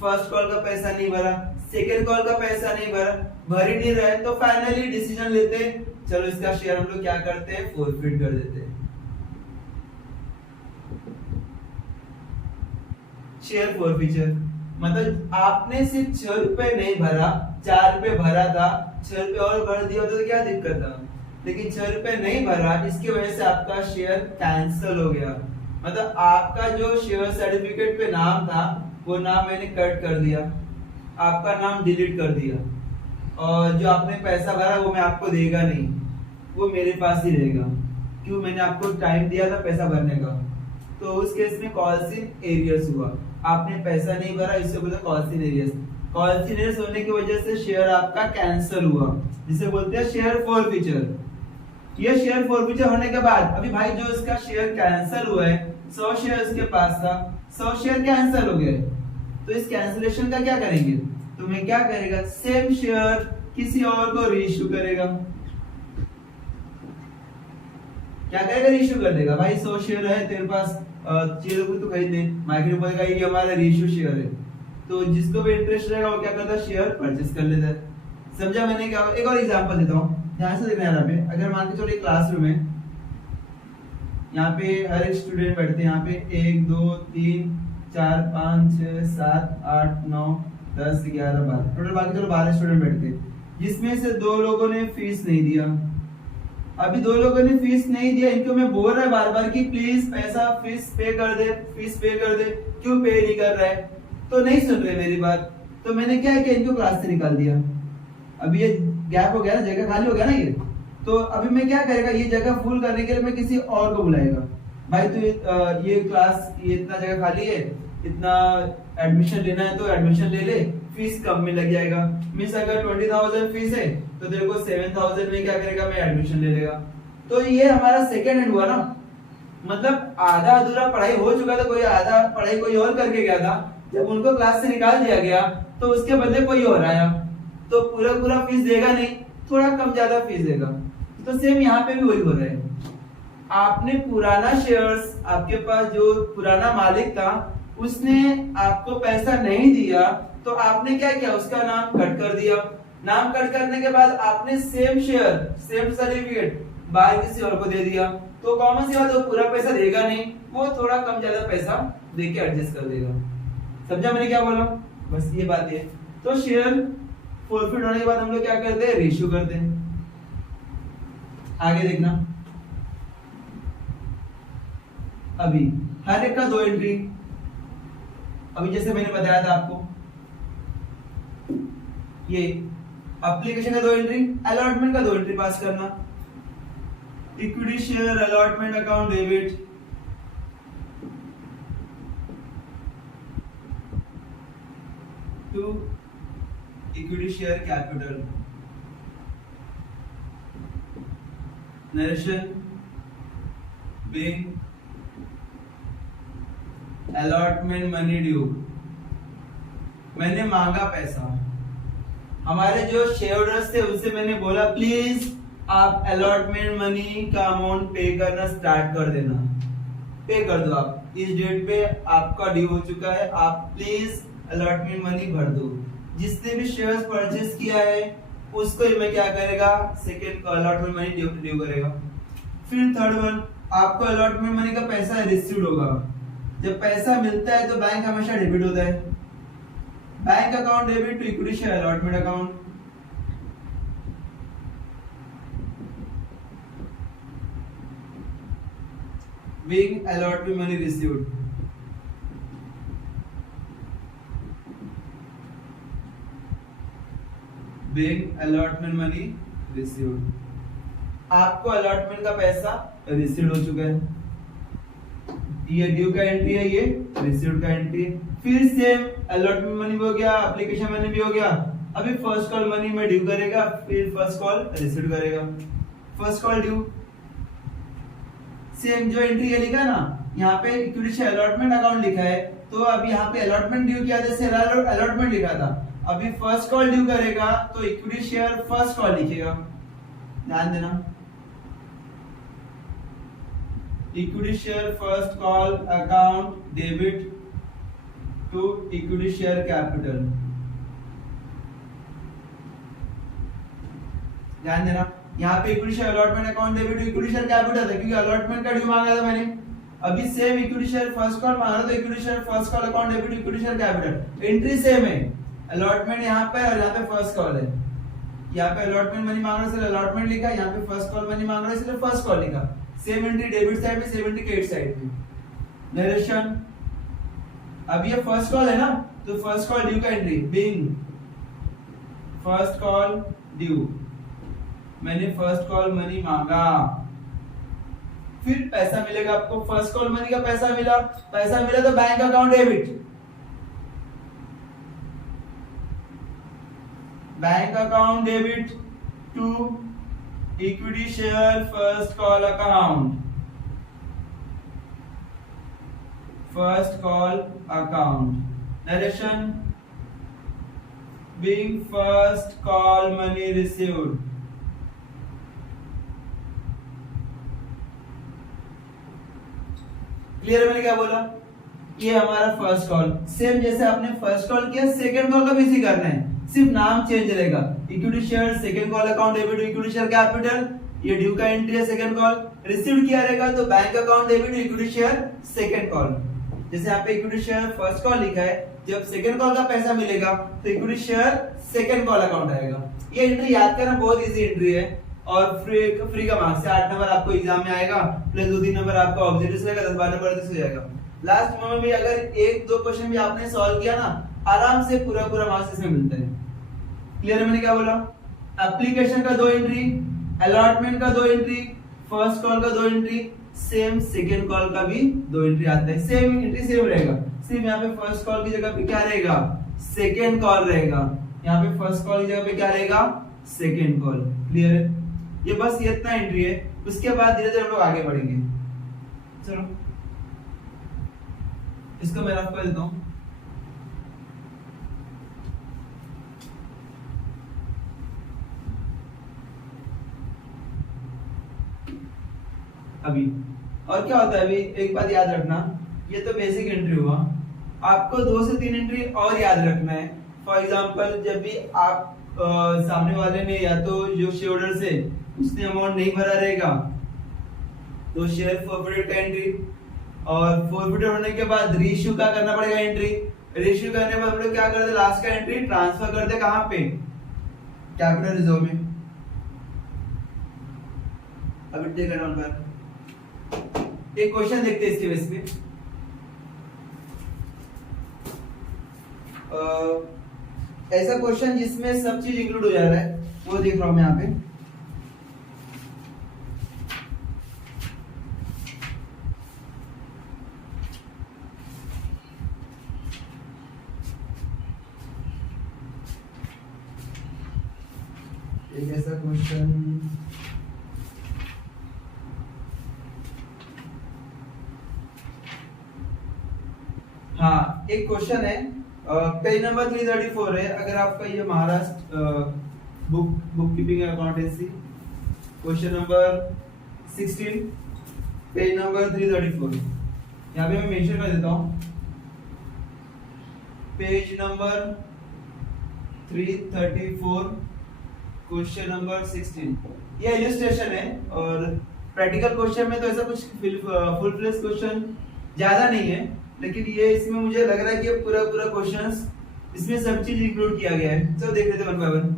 फर्स्ट कॉल का पैसा नहीं भरा, सेकेंड कॉल का पैसा नहीं भरा, भर ही नहीं रहे, तो फाइनली डिसीजन लेते चलो इसका शेयर हम लोग क्या करते हैं, फोरफिट कर देते हैं। शेयर फोरफीचर मतलब आपने सिर्फ 6 रुपए नहीं भरा, 4 रुपए भरा था, 6 रुपए और भर दिया तो क्या दिक्कत था, लेकिन 6 रुपए नहीं भरा, इसकी वजह से आपका शेयर कैंसिल हो गया। मतलब आपका जो शेयर सर्टिफिकेट पे नाम था वो नाम मैंने कट कर दिया, आपका नाम डिलीट कर दिया, और जो आपने पैसा भरा वो मैं आपको देगा नहीं, वो मेरे पास ही रहेगा। क्यों? मैंने आपको टाइम दिया था पैसा भरने का। तो उस केस में कॉल्स इन एरियर्स हुआ, आपने पैसा नहीं भरा, इससे बोलते calls in arrears. Calls in arrears होने की वजह से शेयर आपका कैंसिल हुआ, जिसे बोलते हैं शेयर फॉरफीचर। ये शेयर फॉरफीचर होने के बाद अभी भाई जो इसका शेयर कैंसिल हुआ है, 100 शेयर इसके पास था, 100 शेयर कैंसिल हो गए, तो इस कैंसिलेशन का क्या करेंगे? तो मैं क्या करेगा, सेम शेयर किसी और को रीइश्यू करेगा। क्या करेगा? रीइश्यू कर देगा। भाई 100 शेयर है तेरे पास, चीजों को तो खरीद ले, मार्केट बोलेगा ये हमारा रीइश्यू शेयर है, तो जिसको भी इंटरेस्ट रहेगा वो क्या करता है, शेयर परचेस कर लेता है। समझा मैंने क्या? एक और एग्जांपल देता हूँ, ध्यान से देखना यहाँ पे। अगर मान के चलो एक क्लासरूम है, यहाँ पे हर एक स्टूडेंट बैठते हैं, यहाँ पे 1 2 3 4 5 6 7 8 9 10 11 12, टोटल बाकी चलो 12 स्टूडेंट बैठते हैं, जिसमें से 2 लोगों ने फीस नहीं दिया। अभी 2 लोगों ने फीस नहीं दिया, इनको मैं बोल रहा है बार बार कि प्लीज पैसा फीस पे कर दे, फीस पे कर दे, क्यों पे नहीं कर रहा है? तो नहीं सुन रहे मेरी बात, तो मैंने क्या किया, इनको क्लास से निकाल दिया। अभी ये गैप हो गया ना, जगह खाली हो गया ना ये, तो अभी मैं क्या करेगा, ये जगह फुल करने के लिए मैं किसी और को बुलाएगा। भाई तो ये क्लास, ये इतना जगह खाली है, इतना एडमिशन लेना है तो एडमिशन ले ले, फीस कम में लग जाएगा। मींस अगर 20,000 फीस है तो तेरे को 7,000 में क्या करेगा, मैं एडमिशन ले लेगा। तो ये हमारा सेकेंड हैंड हुआ ना, मतलब आधा अधूरा पढ़ाई हो चुका था, कोई आधा पढ़ाई कोई और करके गया था, जब उनको क्लास से निकाल दिया गया तो उसके बदले कोई और आया, तो पूरा पूरा फीस देगा नहीं, थोड़ा कम ज्यादा फीस देगा। तो सेम यहाँ पे भी वही हो रहा है। आपने पुराना शेयर्स, आपके पास जो पुराना मालिक था उसने आपको पैसा नहीं दिया, तो आपने क्या किया, उसका नाम कट कर दिया। नाम कट करने के बाद आपने सेम शेयर, सेम सर्टिफिकेट बाहर किसी और को दे दिया, तो कॉमन सी बात है, वो पूरा पैसा देगा नहीं, वो थोड़ा कम ज्यादा पैसा देके एडजस्ट कर देगा। समझा मैंने क्या बोला? बस ये बात है। तो शेयर फॉरफिट होने के बाद हम लोग क्या करते हैं, रीइश्यू करते हैं। आगे देखना, अभी हर एक का 2 एंट्री। अभी जैसे मैंने बताया था आपको, ये एप्लीकेशन का 2 एंट्री, अलॉटमेंट का 2 एंट्री पास करना। Equity share allotment account debit, to equity share capital, narration being allotment money due, मैंने मांगा पैसा। हमारे जो शेयरहोल्डर्स थे उनसे मैंने बोला प्लीज आप अलॉटमेंट मनी का अमाउंट पे करना स्टार्ट कर देना, पे कर दो, आप इस डेट पे आपका ड्यू हो चुका है, आप प्लीज अलॉटमेंट मनी भर दो। जिसने भी शेयर्स परचेस किया है उसको ही मैं क्या करेगा, सेकेंड अलॉटमेंट मनी ड्यू करेगा। फिर थर्ड वन, आपको अलॉटमेंट मनी का पैसा रिसीव होगा। जब पैसा मिलता है तो बैंक हमेशा डेबिट होता है, bank account debit to equity share allotment account. being allotment money received, being allotment money received, आपको अलॉटमेंट का पैसा रिसीव हो चुका है, ये ड्यू का एंट्री है, ये रिसीव्ड का एंट्री है। फिर सेम अलॉटमेंट मनी भी हो गया, एप्लीकेशन मनी भी हो गया। अभी फर्स्ट कॉल मनी में ड्यू करेगा, फिर फर्स्ट कॉल रिसीव करेगा। फर्स्ट कॉल ड्यू, सेम जो एंट्री है लिखा ना, यहाँ पे इक्विटी शेयर अलॉटमेंट अकाउंट लिखा है, तो अभी यहाँ पे अलॉटमेंट ड्यू किया, जैसे अलॉटमेंट लिखा था, अभी फर्स्ट कॉल ड्यू करेगा तो इक्विटी शेयर फर्स्ट कॉल लिखेगा। ध्यान देना, equity share first call account debit to equity share capital. ध्यान देना, यहाँ पे equity share allotment account debit to equity share capital है, क्योंकि अलॉटमेंट का ड्यू मांगा था मैंने। अभी same equity share first call मांग रहा तो equity share first call account debit equity share capital, entry same है, अलॉटमेंट यहाँ पे और यहाँ पे फर्स्ट कॉल है, यहाँ पे अलॉटमेंट मनी मांग रहा है इसलिए अलॉटमेंट लिखा, यहाँ पे फर्स्ट कॉल मनी मांग रहा है इसलिए फर्स्ट कॉल लिखा, सेम एंट्री डेबिट साइड पे सेम एंट्री क्रेडिट साइड पे। नरेशन अब ये फर्स्ट कॉल है ना, तो फर्स्ट कॉल ड्यू का entry being first call due, मैंने फर्स्ट कॉल मनी मांगा, फिर पैसा मिलेगा आपको, फर्स्ट कॉल मनी का पैसा मिला तो bank account debit, bank account debit to equity share first call account, first call account. Narration being first call money received, clear? मैंने क्या बोला, ये हमारा फर्स्ट कॉल, सेम जैसे आपने फर्स्ट कॉल किया सेकंड कॉल का भी इसी करना है, सिर्फ नाम चेंज रहेगा, equity share second call account debit equity share capital, ये ड्यू का एंट्री है सेकंड कॉल, रिसीव्ड किया रहेगा तो bank account debit equity share second call, जैसे यहाँ पे इक्विटी शेयर फर्स्ट कॉल लिखा है, जब सेकंड कॉल का पैसा मिलेगा तो equity share second call account आएगा। ये एंट्री याद करना बहुत इजी एंट्री है और फ्री का मार्क्स है, 8 नंबर आपको एग्जाम में आएगा प्लस 2-3 नंबर आपका ऑब्जेक्टिव रहेगा, 10-12 नंबर हो जाएगा। लास्ट मोमेंट में अगर 1-2 क्वेश्चन भी आपने सॉल्व किया ना, आराम से पूरा मार्क्स इसमें मिलता है। क्लियर है मैंने क्या बोला? एप्लीकेशन का 2 एंट्री, अलॉटमेंट का 2 एंट्री, फर्स्ट कॉल का 2 एंट्री, सेम सेकंड कॉल का भी 2 एंट्री आता है, सेम एंट्री सेम रहेगा, सिर्फ यहाँ पे फर्स्ट कॉल की जगह पे क्या रहेगा, सेकंड कॉल रहेगा, यहाँ पे फर्स्ट कॉल की जगह पे क्या रहेगा, सेकंड कॉल। क्लियर है? ये बस ये इतना एंट्री है, उसके बाद धीरे धीरे हम लोग आगे बढ़ेंगे। चलो इसको मैं रफ कर देता हूं। अभी और क्या होता है, अभी एक बात याद रखना, ये तो बेसिक एंट्री हुआ, आपको 2 से 3 एंट्री और याद रखना है। फॉर एग्जांपल जब भी आप सामने वाले ने या तो जो शेयर होल्डर से उसने अमाउंट नहीं भरा रहेगा तो शेयर फॉरवर्डेड का एंट्री, और फॉरवर्डेड होने के बाद रीइश्यू का करना पड़ेगा एंट्री, रीइश्यू करने के बाद हम लोग क्या करते हैं, लास्ट का एंट्री ट्रांसफर करते कहां पे, कैपिटल रिजर्व में। अभी टेक इट डाउन कर, एक क्वेश्चन देखते हैं इसके बेस पे। ऐसा क्वेश्चन जिसमें सब चीज इंक्लूड हो जा रहा है वो देख रहा हूं मैं यहाँ पे। एक ऐसा क्वेश्चन, हाँ एक क्वेश्चन है, पेज नंबर 334 है, अगर आपका ये Maharashtra book keeping accountancy, question number 16 page number 334, यहाँ पे मैं मेंशन कर देता हूँ, पेज नंबर 334 क्वेश्चन नंबर 16। ये इलस्ट्रेशन है और प्रैक्टिकल क्वेश्चन में तो ऐसा कुछ फुल फ्लेज क्वेश्चन ज्यादा नहीं है, लेकिन ये इसमें मुझे लग रहा है कि पूरा क्वेश्चंस इसमें सब चीज इंक्लूड किया गया है। चलो देख लेते हैं वन बाय वन।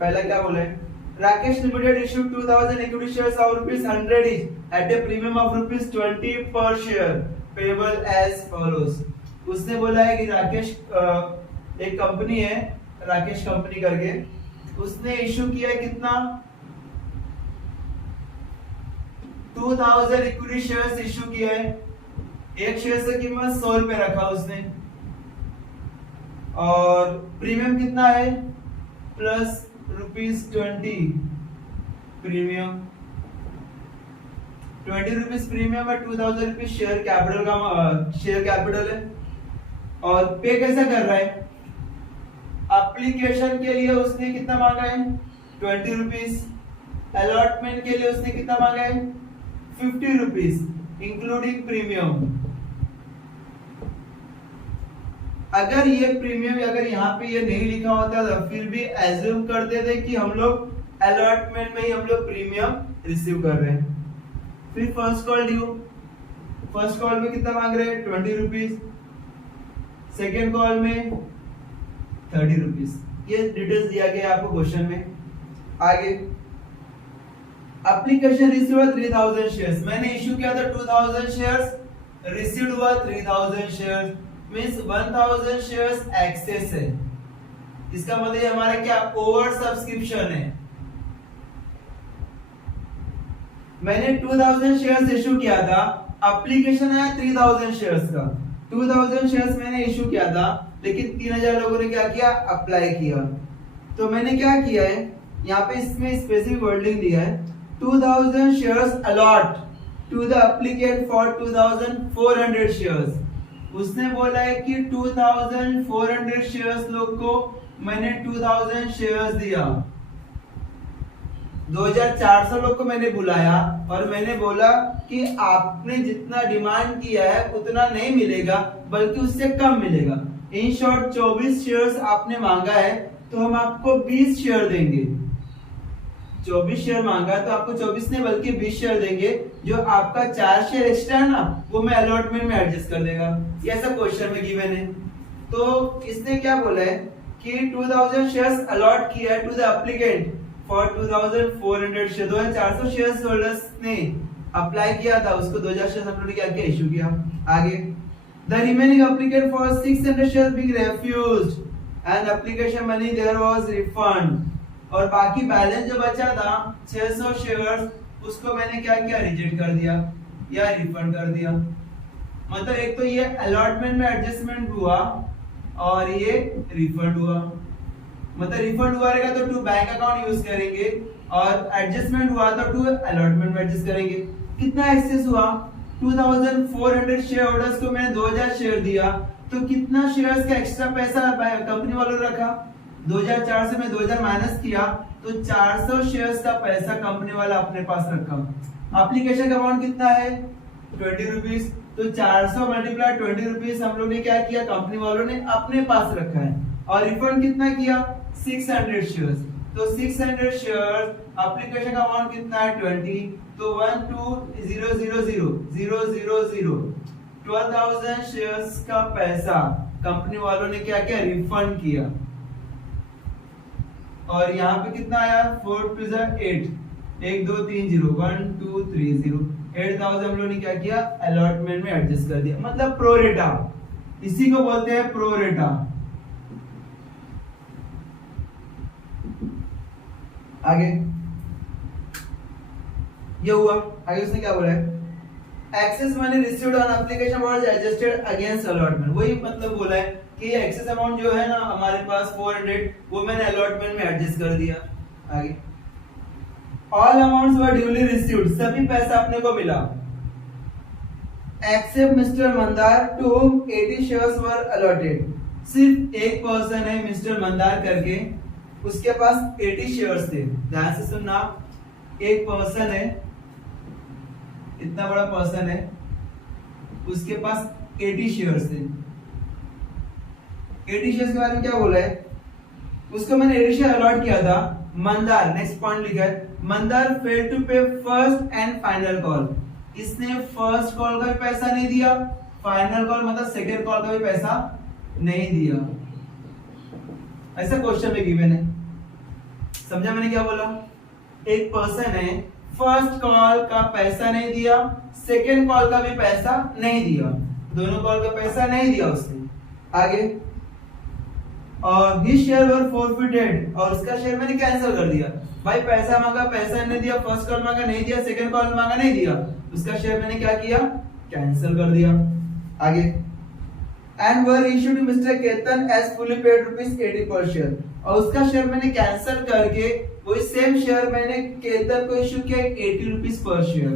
पहला क्या बोला है, Rakesh limited issued 2000 equity shares of ₹100 each at a premium of ₹20 per share payable as follows. उसने बोला है कि राकेश एक कंपनी है, राकेश कंपनी करके, उसने इश्यू किया है कितना, 2000 इक्विटी शेयर्स इश्यू किया है, एक शेयर से कीमत ₹100 रखा उसने, और प्रीमियम कितना है, प्लस ₹20 प्रीमियम, ₹20 प्रीमियम है, 2000 रुपीज शेयर कैपिटल का शेयर कैपिटल है। और पे कैसा कर रहा है, एप्लीकेशन के लिए उसने कितना मांगा है, ₹20, अलॉटमेंट के लिए उसने कितना मांगा है, ₹50 इंक्लूडिंग प्रीमियम। अगर ये प्रीमियम अगर यहाँ पे ये नहीं लिखा होता तो फिर भी एज्यूम करते थे कि हम लोग अलॉटमेंट में ही हम लोग प्रीमियम रिसीव कर रहे हैं। फिर first call due, first call में कितना मांग रहे हैं 20 रुपीज, सेकेंड कॉल में 30 रुपीज। ये डिटेल्स दिया गया आपको क्वेश्चन में। आगे एप्लीकेशन रिसीव 3000 शेयर्स, मैंने इश्यू किया था 2000 शेयर्स, रिसीव्ड हुआ 3000 शेयर्स, मींस 1000 शेयर्स एक्सेस है। इसका मतलब हमारा क्या ओवर सब्सक्रिप्शन है। मैंने 2000 शेयर्स इश्यू किया था, एप्लीकेशन आया 3000 शेयर्स का। 2000 शेयर्स मैंने इश्यू किया था, लेकिन 3000 लोगों ने क्या किया अप्लाई किया। तो मैंने क्या किया है, यहाँ पे इसमें स्पेसिफिक वर्डिंग दिया है 2000 shares allot to the applicant for 2400 shares. उसने बोला है कि 2400 शेयर्स लोग को मैंने 2000 शेयर्स दिया, 2400 लोग को मैंने बुलाया और मैंने बोला कि आपने जितना डिमांड किया है उतना नहीं मिलेगा, बल्कि उससे कम मिलेगा। इन शॉर्ट 24 शेयर्स आपने मांगा है तो हम आपको 20 शेयर देंगे। 24 शेयर मांगा तो आपको 24 नहीं बल्कि 20 शेयर देंगे। जो आपका 4 शेयर एक्स्ट्रा है ना, वो मैं अलॉटमेंट में एडजस्ट कर देगा। ये ऐसा क्वेश्चन में गिवन है। तो इसने क्या बोला है कि 2000 शेयर्स अलॉट किया है to the applicant for 2400 share. 2400 shares holders ने अप्लाई किया था, उसको 2000 शेयर्स अपलोड किया, क्या इशू किया। आगे the remaining applicant for 600 shares being refused and application money there was refund. और बाकी बैलेंस जो बचा था 600 शेयर्स, उसको मैंने क्या किया रिजेक्ट कर दिया या रिफंड कर दिया। मतलब एक तो ये अलॉटमेंट में एडजस्टमेंट हुआ और ये रिफंड हुआ। मतलब रिफंड हुआ रहेगा तो टू बैंक अकाउंट यूज करेंगे और एडजस्टमेंट हुआ तो टू अलॉटमेंट में एडजस्ट करेंगे। कितना एक्सेस हुआ 2400 शेयर होल्डर्स को मैंने 2000 शेयर दिया, तो कितना शेयर्स का एक्स्ट्रा पैसा कंपनी वालों ने रखा। 2004 से मैं 2000 माइनस किया तो 400 शेयर्स का पैसा कंपनी वाला अपने पास रखा। एप्लीकेशन का अमाउंट कितना है 20 रुपीज, तो 400 मल्टीप्लाई 20 रुपीज हम लोग ने क्या किया, कंपनी वालों ने अपने पास रखा है। और रिफंड कितना किया 600 शेयर्स, तो 600 शेयर्स एप्लीकेशन का अमाउंट कितना है 20, तो 12000 12,000 शेयर्स का पैसा कंपनी वालों ने क्या किया रिफंड किया। और यहाँ पे कितना आया 4 2 8 1 2 3 0 1 2 3 0 8000 हम लोगों ने क्या किया अलॉटमेंट में एडजस्ट कर दिया। मतलब प्रोरेटा, इसी को बोलते हैं प्रोरेटा। आगे ये हुआ। आगे उसने क्या बोला है excess money received on application was adjusted against allotment. वही मतलब बोला है कि एक्सेस अमाउंट जो है ना हमारे पास 400, वो मैंने अलॉटमेंट में एडजस्ट कर दिया। आगे all amounts were duly received, सभी पैसा अपने को मिला। Except mister Mandar to whom 80 shares were allotted. सिर्फ एक पर्सन है मिस्टर मंदार करके, उसके पास 80 शेयर्स थे। ध्यान से सुनना, एक पर्सन है, इतना बड़ा पर्सन है, उसके पास 80 शेयर्स थे। 80 शेयर्स के बारे में क्या बोला है, उसको मैंने 80 शेयर अलॉट किया था। मंदार, नेक्स्ट पॉइंट लिखा है मंदार फेल टू पे फर्स्ट एंड फाइनल कॉल। इसने फर्स्ट कॉल का भी पैसा नहीं दिया, फाइनल कॉल मतलब सेकंड कॉल का भी पैसा नहीं दिया। ऐसा क्वेश्चन में गिवन है। समझा मैंने क्या बोला, एक पर्सन है फर्स्ट कॉल का पैसा नहीं दिया, सेकंड कॉल का भी पैसा नहीं दिया, दोनों कॉल का पैसा नहीं दिया उसने। आगे और हिज शेयर वर फॉरफिटेड, और उसका शेयर मैंने कैंसिल कर दिया। भाई पैसा मांगा, पैसा नहीं दिया, फर्स्ट कॉल मांगा नहीं दिया, सेकंड कॉल मांगा नहीं दिया, उसका शेयर मैंने क्या किया कैंसिल कर दिया। आगे and were issued to mister Ketan as fully paid ₹80 per share, और उसका शेयर मैंने कैंसिल करके वही सेम शेयर मैंने केतन को इश्यू किया ₹80 पर शेयर।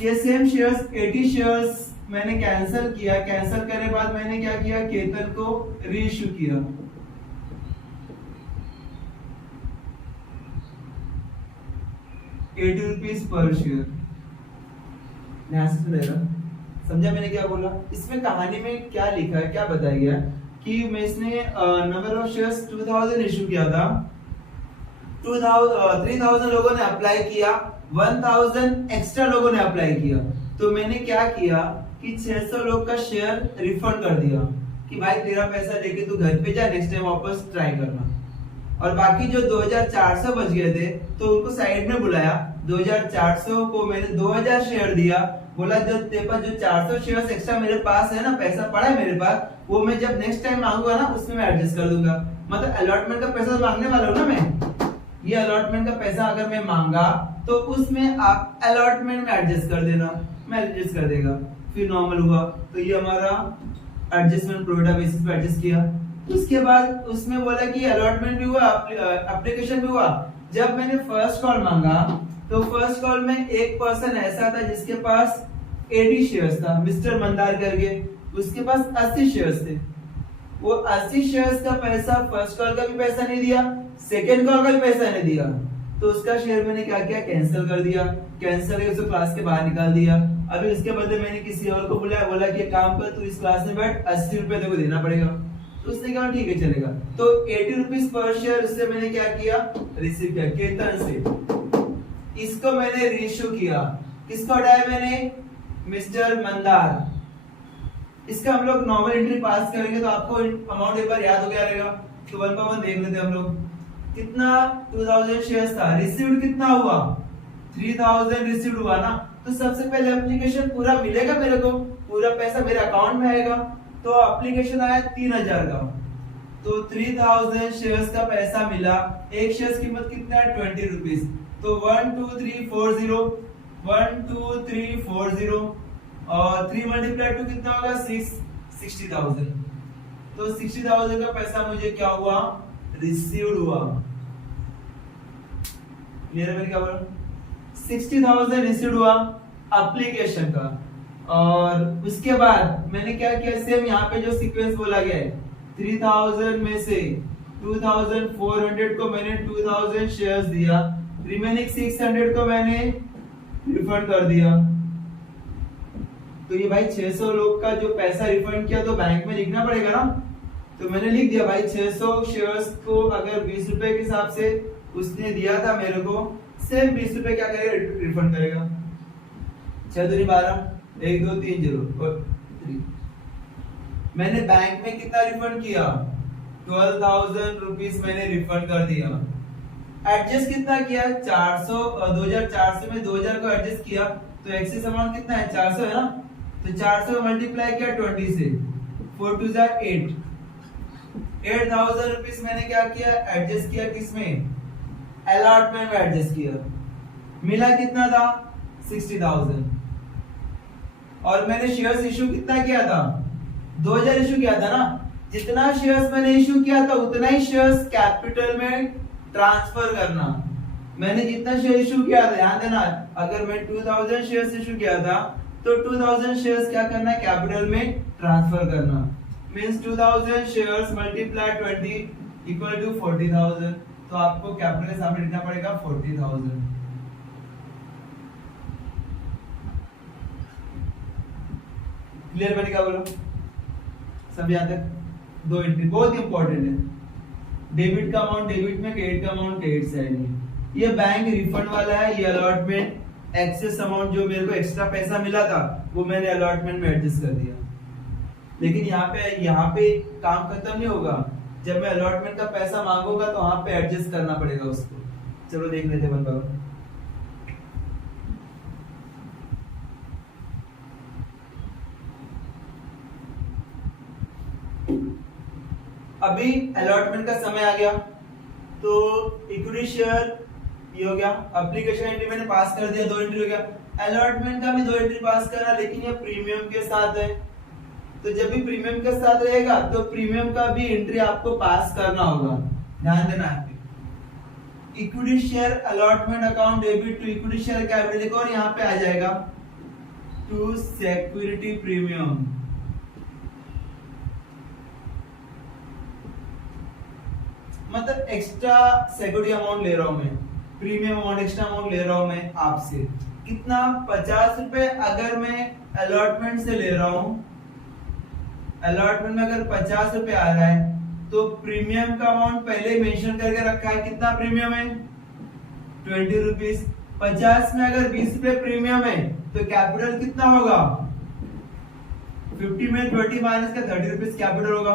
ये सेम शेयर्स 80 शेयर्स मैंने कैंसिल किया, कैंसिल करने के बाद मैंने क्या किया केतन को री इश्यू किया। ₹80 पर शेयर। ध्यान से सुनेगा, समझा मैंने क्या बोला। इसमें कहानी में क्या लिखा है, क्या बताया गया कि मैं इसने नंबर ऑफ शेयर्स 2000 इशू किया था, 3000 लोगों ने अप्लाई किया, 1000 एक्स्ट्रा लोगों ने अप्लाई किया, तो मैंने क्या किया कि 600 लोग का शेयर रिफंड कर दिया कि भाई तेरा पैसा लेके तू घर पे जा, नेक्स्ट टाइम वापस ट्राई करना। और बाकी जो 2400 बच गए थे तो उनको साइड में बुलाया, 2400 को मैंने 2000 शेयर दिया, बोला जो तेरे पास जो 400 शेयर्स एक्स्ट्रा मेरे पास है ना, पैसा पड़ा है मेरे पास, वो मैं जब नेक्स्ट टाइम मांगूंगा ना उसमें मैं एडजस्ट कर दूंगा। मतलब अलॉटमेंट का पैसा मांगने वाला हूँ ना मैं, ये अलॉटमेंट का पैसा अगर मैं मांगा तो उसमें आप अलॉटमेंट में एडजस्ट कर देना, मैं एडजस्ट कर देगा। फिर नॉर्मल हुआ तो ये हमारा एडजस्टमेंट प्रोविडा बेसिस पे एडजस्ट किया। उसके बाद उसमें बोला कि अलॉटमेंट भी हुआ, एप्लीकेशन भी हुआ। जब मैंने फर्स्ट कॉल मांगा तो फर्स्ट कॉल में एक पर्सन ऐसा था जिसके पास 80 शेयर्स था, मिस्टर मंदार करके, उसके पास 80 शेयर्स थे। वो 80 शेयर्स का पैसा, फर्स्ट कॉल का भी पैसा नहीं दिया, सेकेंड कॉल का भी पैसा नहीं दिया, तो उसका शेयर मैंने क्या किया, कैंसिल कर दिया। कैंसिल करके उसको क्लास के बाहर निकाल दिया। अभी उसके बदले मैंने किसी और को बुलाया, बोला कि काम कर, तू इस क्लास में बैठ, 80 रुपए तेरे को देना पड़ेगा। तो उसने कहा ठीक है चलेगा। तो 80 रुपीज पर शेयर उससे मैंने क्या किया, रिसीव किया केतन से। इसको मैंने रीइश्यू किया। किसको हटाया मैंने, मिस्टर मंदार। इसका हम लोग नॉर्मल एंट्री पास करेंगे तो आपको अमाउंट एक बार याद हो गया रहेगा। तो 1 पर 1 देख लेते हम लोग। कितना 2000 शेयर्स था, रिसीव्ड कितना हुआ, 3000 रिसीव्ड हुआ ना। तो सबसे पहले एप्लीकेशन पूरा मिलेगा मेरे को, पूरा पैसा मेरे अकाउंट में आएगा। तो एप्लीकेशन आया 3000 का, तो 3000 शेयर्स का पैसा मिला। एक शेयर्स कीमत कितना है, 20 रुपीज। तो 12340 12340 और 3 मल्टीप्लाई 2 कितना होगा, 60,000। तो 60,000 का पैसा मुझे क्या हुआ, रिसीव्ड हुआ। क्लियर है मेरी क्या बोला, 60,000 रिसीव्ड हुआ एप्लीकेशन का। और उसके बाद मैंने क्या किया, सेम यहाँ पे जो सीक्वेंस बोला गया है, 3000 में से 2400 को मैंने 2000 शेयर्स दिया, रिमेनिंग 600 को मैंने रिफंड कर दिया। तो ये भाई 600 लोग का जो पैसा रिफंड किया तो बैंक में लिखना पड़ेगा ना। तो मैंने लिख दिया भाई 600 शेयर्स को अगर 20 रुपए के हिसाब से उसने दिया था मेरे को, सेम 20 रुपए क्या करेगा, रिफंड करेगा। 6 दूनी 12, 1 2 3 0 और 3। मैंने बैंक में कितना रिफंड किया, 12,000 रुपीस मैंने रिफंड कर दिया। एडजस्ट कितना किया, 400 2400 में 2000 को एडजस्ट किया, तो एक्सेस अमाउंट कितना है, 400 है ना। तो 400 मल्टीप्लाई किया 20 से, 4 2 8, 8000 रुपीस मैंने क्या किया, एडजस्ट किया किसमें, अलॉटमेंट में एडजस्ट किया। मिला कितना था, 60,000। और मैंने शेयर्स इशू कितना किया था, 2000 इशू किया था ना। जितना शेयर्स मैंने इशू किया था उतना ही शेयर्स कैपिटल में ट्रांसफर करना। मैंने जितना शेयर इशू किया था, ध्यान देना, अगर मैं 2000 शेयर्स इशू किया था तो 2000 शेयर्स क्या करना है, कैपिटल में ट्रांसफर करना। Means 2000 shares multiply 20 equal to 40,000। तो आपको कैपिटल के सामने लिखना पड़ेगा 40,000। क्लियर बनी क्या बोलो, सब याद है। 2 एंट्री बहुत इंपॉर्टेंट है। डेबिट का अमाउंट डेबिट में, क्रेडिट का अमाउंट क्रेडिट साइड में। ये बैंक रिफंड वाला है, ये अलॉटमेंट एक्सेस अमाउंट जो मेरे को एक्स्ट्रा पैसा मिला था वो मैंने अलॉटमेंट में एडजस्ट कर दिया। लेकिन यहाँ पे काम खत्म नहीं होगा। जब मैं अलॉटमेंट का पैसा मांगूंगा तो वहां पे एडजस्ट करना पड़ेगा उसको। चलो देख लेते हैं बंदा। अभी अलॉटमेंट का समय आ गया तो इक्विटी शेयर ये हो गया, एप्लीकेशन एंट्री मैंने पास कर दिया, 2 एंट्री हो गया। अलॉटमेंट का भी 2 एंट्री पास करा, लेकिन ये प्रीमियम के साथ है। तो जब भी प्रीमियम के साथ रहेगा तो प्रीमियम का भी एंट्री आपको पास करना होगा, ध्यान देना है। Equity share allotment account debit to equity share capital, और यहाँ पे आ जाएगा टू सिक्योरिटी प्रीमियम। मतलब एक्स्ट्रा सिक्योरिटी अमाउंट ले रहा हूं मैं, प्रीमियम अमाउंट एक्स्ट्रा अमाउंट ले रहा हूं मैं आपसे। कितना, 50 रुपए अगर मैं अलॉटमेंट से ले रहा हूं, अलॉटमेंट में अगर 50 रुपए आ रहा है तो प्रीमियम का अमाउंट पहले मेंशन करके रखा है। कितना प्रीमियम है, 20 रुपीज। 50 में अगर 20 रुपए प्रीमियम है तो कैपिटल कितना होगा? 50 में 20 माइनस का 30 रुपीज कैपिटल होगा।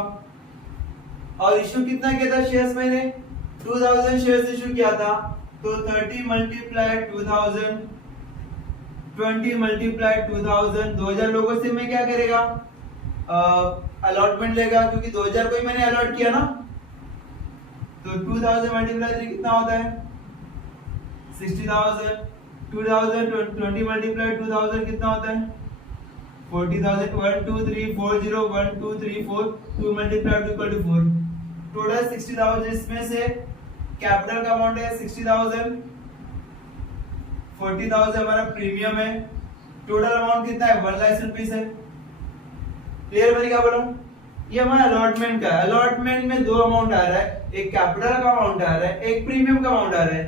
और इश्यू कितना किया था शेयर्स मैंने? 2000 शेयर्स इश्यू किया था, तो 30 मल्टीप्लाई 2000, 20 मल्टीप्लाई 2000, 2000 लोगों से मैं क्या करेगा? अलॉटमेंट लेगा, क्योंकि 2000 को ही मैंने अलॉट किया ना। तो 2000 मल्टीप्लाई 3 कितना होता है? 60,000। 2020 मल्टीप्लाई 2000 कितना होता है? 40,000। 1 2 3 4 0 1 2 3 4, 2 मल्टीप्लाई 2 इक्वल टू 4। टोटल 60,000, इसमें से कैपिटल का अमाउंट है 60,000, 40,000 हमारा प्रीमियम है। टोटल अमाउंट कितना है? 1 लाख रुपीस है। क्लियर? मैंने क्या बोला? ये हमारा अलॉटमेंट का है। अलॉटमेंट में दो अमाउंट आ रहा है, एक कैपिटल का अमाउंट आ रहा है, एक प्रीमियम का अमाउंट आ रहा है।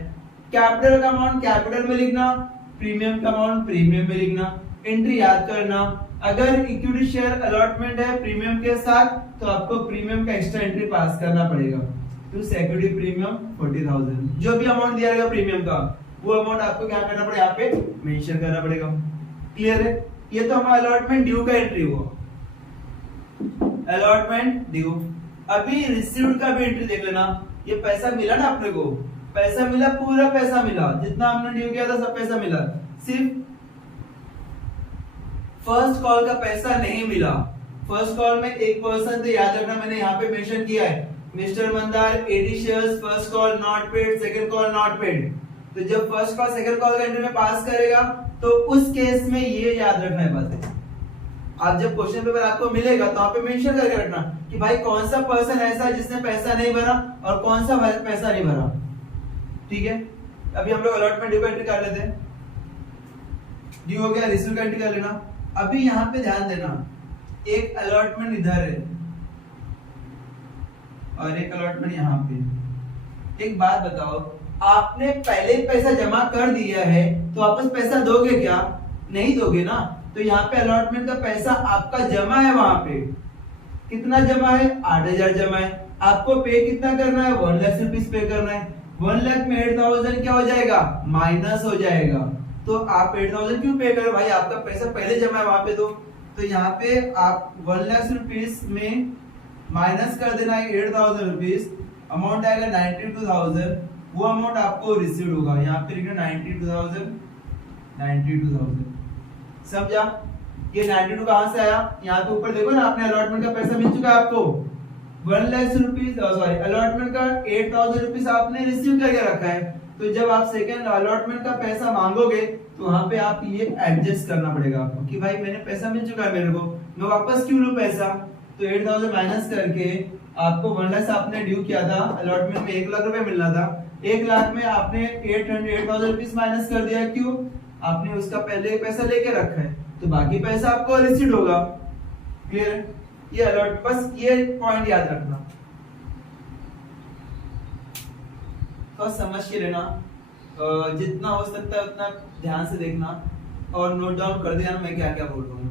कैपिटल का अमाउंट कैपिटल में लिखना, प्रीमियम का अमाउंट प्रीमियम में लिखना। एंट्री याद करना, अगर इक्विटी शेयर अलॉटमेंट है प्रीमियम के साथ तो आपको प्रीमियम का एक्स्ट्रा एंट्री पास करना पड़ेगा। तो इक्विटी प्रीमियम 40,000, जो भी अमाउंट दिया रहेगा प्रीमियम का, वो अमाउंट आपको क्या करना पड़ेगा? यहाँ पे मेंशन करना पड़ेगा। क्लियर है? ये तो हमारा अलॉटमेंट ड्यू का एंट्री हुआ, अलॉटमेंट ड्यू। अभी रिसीव्ड का भी एंट्री देख लेना। ये पैसा मिला ना अपने को, पैसा मिला, पूरा पैसा मिला, जितना हमने ड्यू किया था सब पैसा मिला। सिर्फ फर्स्ट कॉल का पैसा नहीं मिला। फर्स्ट कॉल में एक पर्सन थे, याद रखना, मैंने यहाँ पे मेंशन किया है, mister Mandar 80 shares, first call not paid, second call not paid. तो जब फर्स्ट कॉल सेकंड कॉल का एंट्री में पास करेगा तो उस केस में ये याद रखना है बात है। आप जब क्वेश्चन पेपर आपको मिलेगा तो आप पे मेंशन करके रखना कि भाई कौन सा पर्सन ऐसा है जिसने पैसा नहीं भरा और कौन सा पैसा नहीं भरा। ठीक है? अभी हम लोग अलॉटमेंट ड्यू का एंट्री कर लेते हैं। ड्यू हो गया, रिसीव का एंट्री कर लेना। अभी यहाँ पे ध्यान देना, एक अलॉटमेंट इधर है और एक अलॉटमेंट यहाँ पे। एक बात बताओ, आपने पहले पैसा जमा कर दिया है तो वापस पैसा दोगे क्या? नहीं दोगे ना। तो यहाँ पे अलॉटमेंट का पैसा आपका जमा है, वहां पे कितना जमा है? 8,000 जमा है। आपको पे कितना करना है? 1 लाख रुपीस पे करना है। 1 लाख में 8,000 क्या हो जाएगा? माइनस हो जाएगा। तो आप 8,000 क्यों पे करो भाई? आपका पैसा पहले जमा है वहां पे। तो यहाँ पे आप 1 लाख रुपीस में माइनस कर देना है 8,000 रुपीस, अमाउंट आएगा 92,000। वो अमाउंट आपको रिसीव होगा, यहाँ पे लिखना 92,000, 92,000। समझा? ये 92 कहां से आया? यहाँ पे ऊपर देखो ना, आपने अलॉटमेंट का पैसा मिल चुका है आपको 1 लाख रुपीस, सॉरी अलॉटमेंट का 8,000 रुपीस आपने रिसीव करके रखा है। तो जब आप सेकंड अलॉटमेंट का पैसा मांगोगे तो वहां पे आप ये एडजस्ट करना पड़ेगा आपको कि भाई मैंने पैसा मिल चुका है मेरे को, मैं वापस क्यों लूं पैसा? तो 8,000 माइनस करके आपको 1 लाख आपने ड्यू किया था, अलॉटमेंट में 1 लाख रुपए मिलना था, 1 लाख में आपने 8,000 रुपीस माइनस कर दिया। क्यों? आपने उसका पहले पैसा लेके रखा है तो बाकी पैसा आपको रिसीव होगा। क्लियर? ये अलॉट, बस ये पॉइंट याद रखना, तो समझ के लेना, जितना हो सकता है उतना ध्यान से देखना और नोट डाउन कर देना मैं क्या क्या बोल रहा हूँ।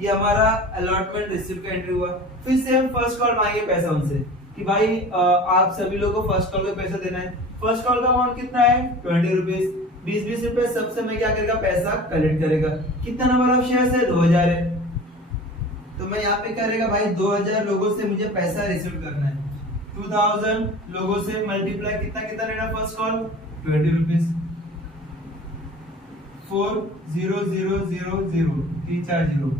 ये हमारा अलॉटमेंट रिसीव का एंट्री हुआ। फिर से हम फर्स्ट कॉल मांगे पैसा उनसे कि भाई आप सभी लोगों को फर्स्ट कॉल का पैसा देना है। फर्स्ट कॉल का अमाउंट कितना है? 20 रुपीज। 20 रुपए सबसे मैं क्या करेगा? पैसा कलेक्ट करेगा। कितना नंबर ऑफ शेयर्स है? 2000 है। तो मैं यहाँ पे करेगा भाई 2000 लोगों से मुझे पैसा रिसीव करना है। 2000 लोगों से मल्टीप्लाई कितना कितना लेना? First call 20 rupees. 4,0,0,0,0 340।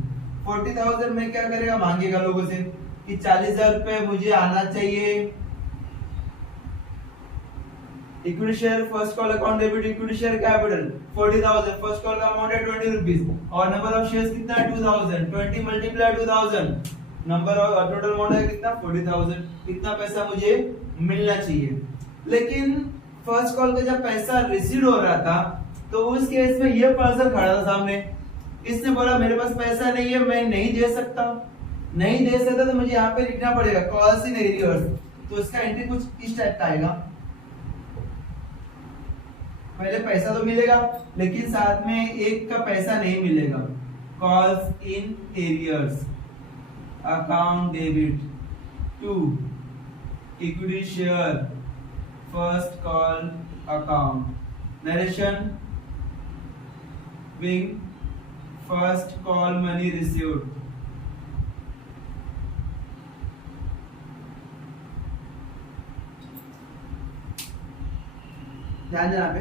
40,000 में क्या करेगा? मांगेगा लोगों से कि 40,000 रुपए मुझे आना चाहिए। Equity share first call account debit, equity share capital 40,000, first call का अमाउंट है 20 रुपीस और नंबर ऑफ शेयर्स कितना है? 2000। 20 multiply 2000, number of total amount है कितना? 40,000। इतना पैसा मुझे मिलना चाहिए। लेकिन फर्स्ट कॉल का जब पैसा रिसीव हो रहा था तो उस केस में ये पर्सन खड़ा था सामने, इसने बोला मेरे पास पैसा नहीं है, मैं नहीं दे सकता। नहीं दे सकता तो मुझे यहाँ पे लिखना पड़ेगा कॉल्स इन एरियर्स। तो इसका एंट्री कुछ इस टाइप का आएगा। पहले पैसा तो मिलेगा लेकिन साथ में एक का पैसा नहीं मिलेगा। Calls in arrears, account debit to equity share first call account narration being first call money received. ध्यान देना पे,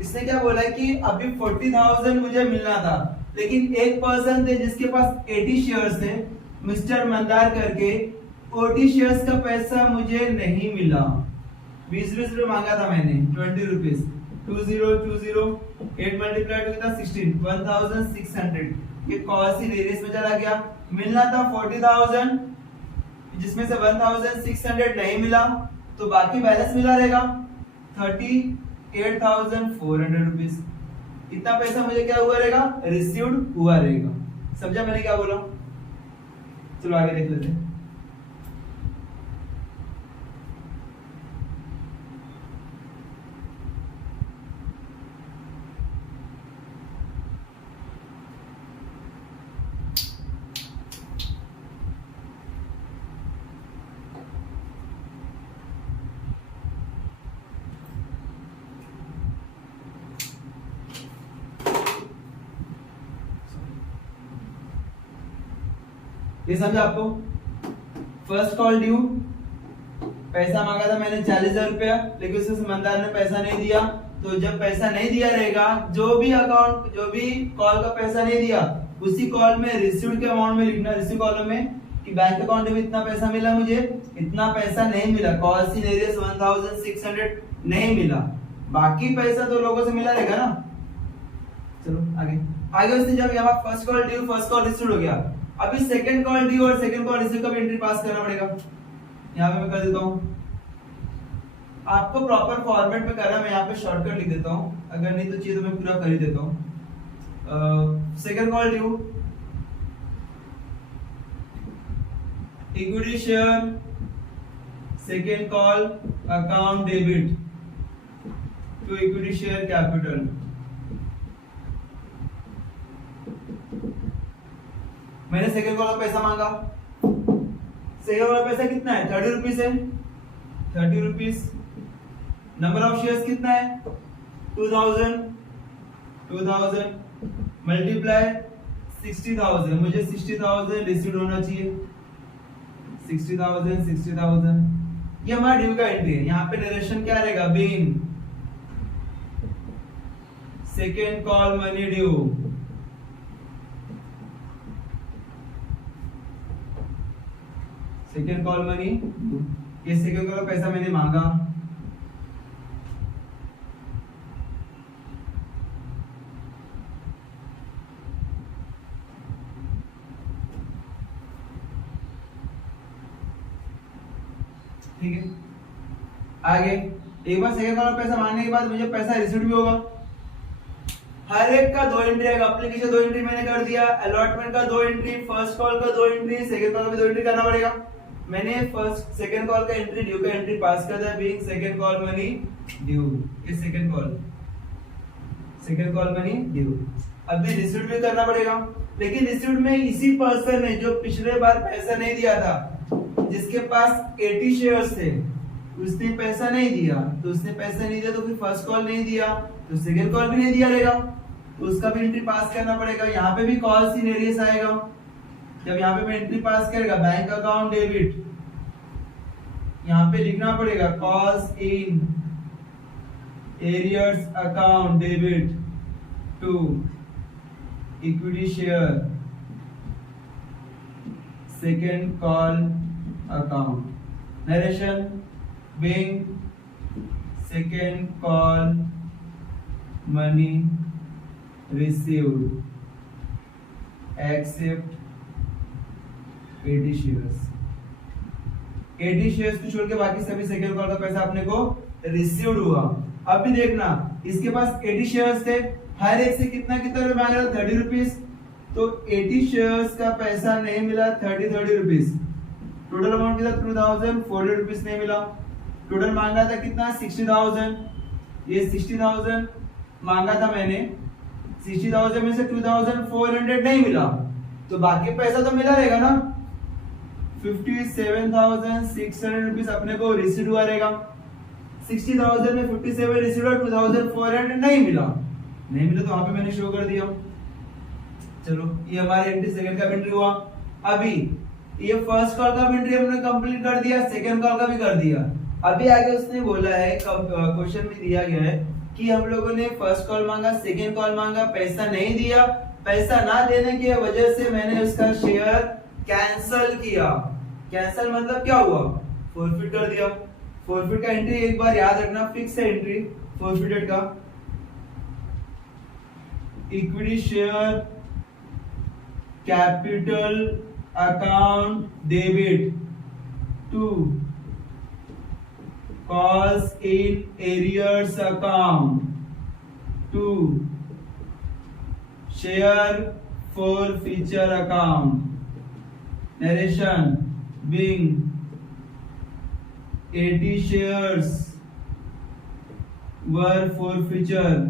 इसने क्या बोला है कि अभी 40,000 मुझे मिलना था, लेकिन एक पर्सन थे जिसके पास 80 शेयर्स थे, मिस्टर मंदार करके, 40 शेयर्स का पैसा मुझे नहीं मिला। 20 रुपए मांगा था मैंने, 20 रुपीज, 2020 8 मल्टीप्लाई टू कितना 16, 1600। ये कॉस इन एरियस में चला गया। मिलना था 40,000, जिसमें से 1600 नहीं मिला, तो बाकी बैलेंस मिला रहेगा 38,400 रुपीज। इतना पैसा मुझे क्या हुआ रहेगा, रिसीव्ड हुआ रहेगा। समझा मैंने क्या बोला? चलो आगे देख लेते हैं। ये समझा आपको? फर्स्ट कॉल ड्यू, पैसा मांगा था मैंने 40,000 रुपया, लेकिन उससे समझदार ने पैसा नहीं दिया। तो जब पैसा नहीं दिया रहेगा, जो भी कॉल का पैसा नहीं दिया, उसी कॉल में रिसीव्ड के अमाउंट में लिखना, रिसीव कॉलम में, कि बैंक अकाउंट में इतना पैसा मिला, मुझे इतना पैसा नहीं मिला, कॉस्ट इन एरियस 1600 नहीं मिला, बाकी पैसा तो लोगों से मिला रहेगा ना। चलो आगे उसने जब यहाँ first call due, first call received हो गया, अभी सेकंड कॉल ड्यू और सेकंड कॉल रिसीव का भी एंट्री पास करना पड़ेगा। यहाँ पे मैं कर देता हूँ, आपको प्रॉपर फॉर्मेट में करना, मैं यहाँ पे शॉर्टकट लिख देता हूँ, अगर नहीं तो चाहिए तो मैं पूरा कर ही देता हूँ। Second call due, equity share, second call account debit to equity share capital. मैंने सेकंड कॉल का पैसा मांगा, सेकंड कॉल का पैसा कितना है, 30 रुपीज है, 30 रुपीज। नंबर ऑफ शेयर्स कितना है, 2000 मल्टीप्लाई 60,000, मुझे 60,000 रिसीव होना चाहिए, 60,000। ये हमारा ड्यू का एंट्री है। यहाँ पे नरेशन क्या रहेगा, being second call money due, second call money, ये सेकेंड कॉल का पैसा मैंने मांगा, ठीक है। आगे एक बार सेकेंड कॉल का पैसा मांगने के बाद मुझे पैसा रिसीव भी होगा। हर एक का 2 एंट्री आएगा। एप्लीकेशन 2 एंट्री मैंने कर दिया, अलॉटमेंट का 2 एंट्री, फर्स्ट कॉल का 2 एंट्री, सेकेंड कॉल का भी 2 एंट्री करना पड़ेगा। मैंने फर्स्ट सेकंड कॉल का एंट्री ड्यू का एंट्री पास कर दिया, being second call money due, ये सेकंड कॉल मनी ड्यू। अभी रिसीव भी करना पड़ेगा, लेकिन रिसीव में इसी पर्सन ने जो पिछले बार पैसा नहीं दिया था, जिसके पास 80 शेयर्स थे, उसने पैसा नहीं दिया, तो उसने पैसा नहीं दिया तो फिर फर्स्ट कॉल नहीं दिया, तो सेकंड कॉल भी नहीं दिया रहेगा, तो उसका भी एंट्री पास करना पड़ेगा। यहाँ पे भी कॉल इन एरियस आएगा। जब यहाँ पे मैं एंट्री पास करेगा, बैंक अकाउंट डेबिट, यहाँ पे लिखना पड़ेगा cost in arrears account debit to equity share second call account. Narration being second call money received except 80 shares को छोड़ के बाकी सभी सेकंड कॉल का पैसा अपने को रिसीव्ड हुआ। अब भी देखना, इसके पास 80 शेयर्स थे, हर एक से कितना रुपए मांग रहा था, 30 रुपीज, तो 80 शेयर्स का पैसा नहीं मिला, 30 रुपीज। टोटल अमाउंट कितना, 2,400 रुपीज नहीं मिला। टोटल मांगा था कितना, 60,000, ये 60,000 मांगा था मैंने, 60,000 में से 2,400 नहीं मिला, तो बाकी पैसा तो मिला रहेगा ना, 57,600 रुपीज अपने को रिसीव हुआ रहेगा। 60,000 में 57 रिसीव्ड और 2,400 नहीं मिला तो वहां पे मैंने शो कर दिया। चलो ये हमारा एंट्री सेकंड का एंट्री हुआ। अभी ये फर्स्ट कॉल का एंट्री हमने कंप्लीट कर दिया, सेकंड कॉल का भी कर दिया। अभी आगे उसने बोला है, क्वेश्चन में दिया गया है कि हम लोगों ने फर्स्ट कॉल मांगा, सेकंड कॉल मांगा, पैसा नहीं दिया, पैसा ना देने की वजह से मैंने उसका शेयर कैंसल किया। कैंसल मतलब क्या हुआ, फॉरफिट कर दिया। फॉरफिट का एंट्री एक बार याद रखना, फिक्स है एंट्री फॉरफिटेड का। Equity share capital account debit to cost in arrears account to share forfeiture account. Narration being 80 shares were forfeited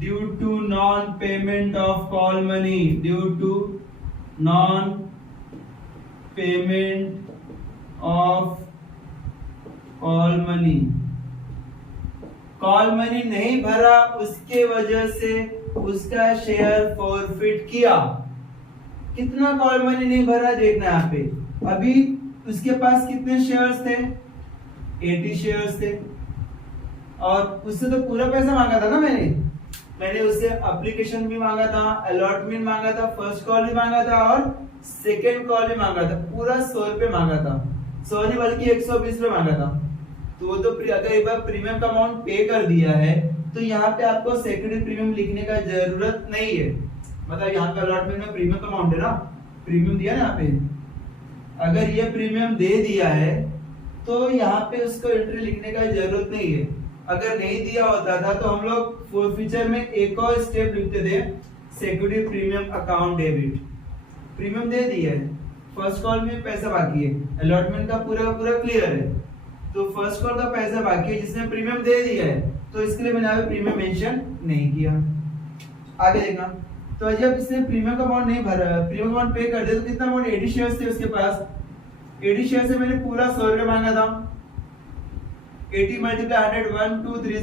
due to non-payment of call money. Due to non-payment of call money. Call money नहीं भरा, उसके वजह से उसका share forfeit किया। कितना call money नहीं भरा देखना यहाँ पे। अभी उसके पास कितने शेयर्स थे, 80 शेयर्स थे, और उससे तो पूरा पैसा मांगा था ना मैंने उससे एप्लीकेशन भी मांगा था, अलॉटमेंट मांगा था, फर्स्ट कॉल भी मांगा था और सेकेंड कॉल भी मांगा था। पूरा 100 रुपए मांगा था, 100 नहीं बल्कि 120 रुपए मांगा था। तो वो तो अगर एक बार प्रीमियम का अमाउंट पे कर दिया है तो यहाँ पे आपको सेकेंडरी प्रीमियम लिखने का जरूरत नहीं है। मतलब यहाँ पे अलॉटमेंट में प्रीमियम का अमाउंट है ना, प्रीमियम दिया ना यहाँ पे, अगर ये प्रीमियम दे दिया है तो यहाँ पे उसको एंट्री लिखने का जरूरत नहीं है। अगर नहीं दिया होता था तो हम लोग फॉरफिचर में एक और स्टेप लिखते थे, security premium account debit. Premium दे दिया है, फर्स्ट कॉल में पैसा बाकी है, अलॉटमेंट का पूरा क्लियर है, तो फर्स्ट कॉल का पैसा बाकी है जिसने प्रीमियम दे दिया है, तो इसके लिए मैंने यहाँ पे प्रीमियम मेंशन नहीं किया। आगे देखना, तो जब इसने प्रीमियम का अमाउंट नहीं भरा, प्रीमियम अमाउंट पे कर दिया, तो कितना अमाउंट 80 शेयर्स थे उसके पास। 80 शेयर से मैंने पूरा 100 रुपए मांगा था। 80 मल्टीप्लाई 100 1230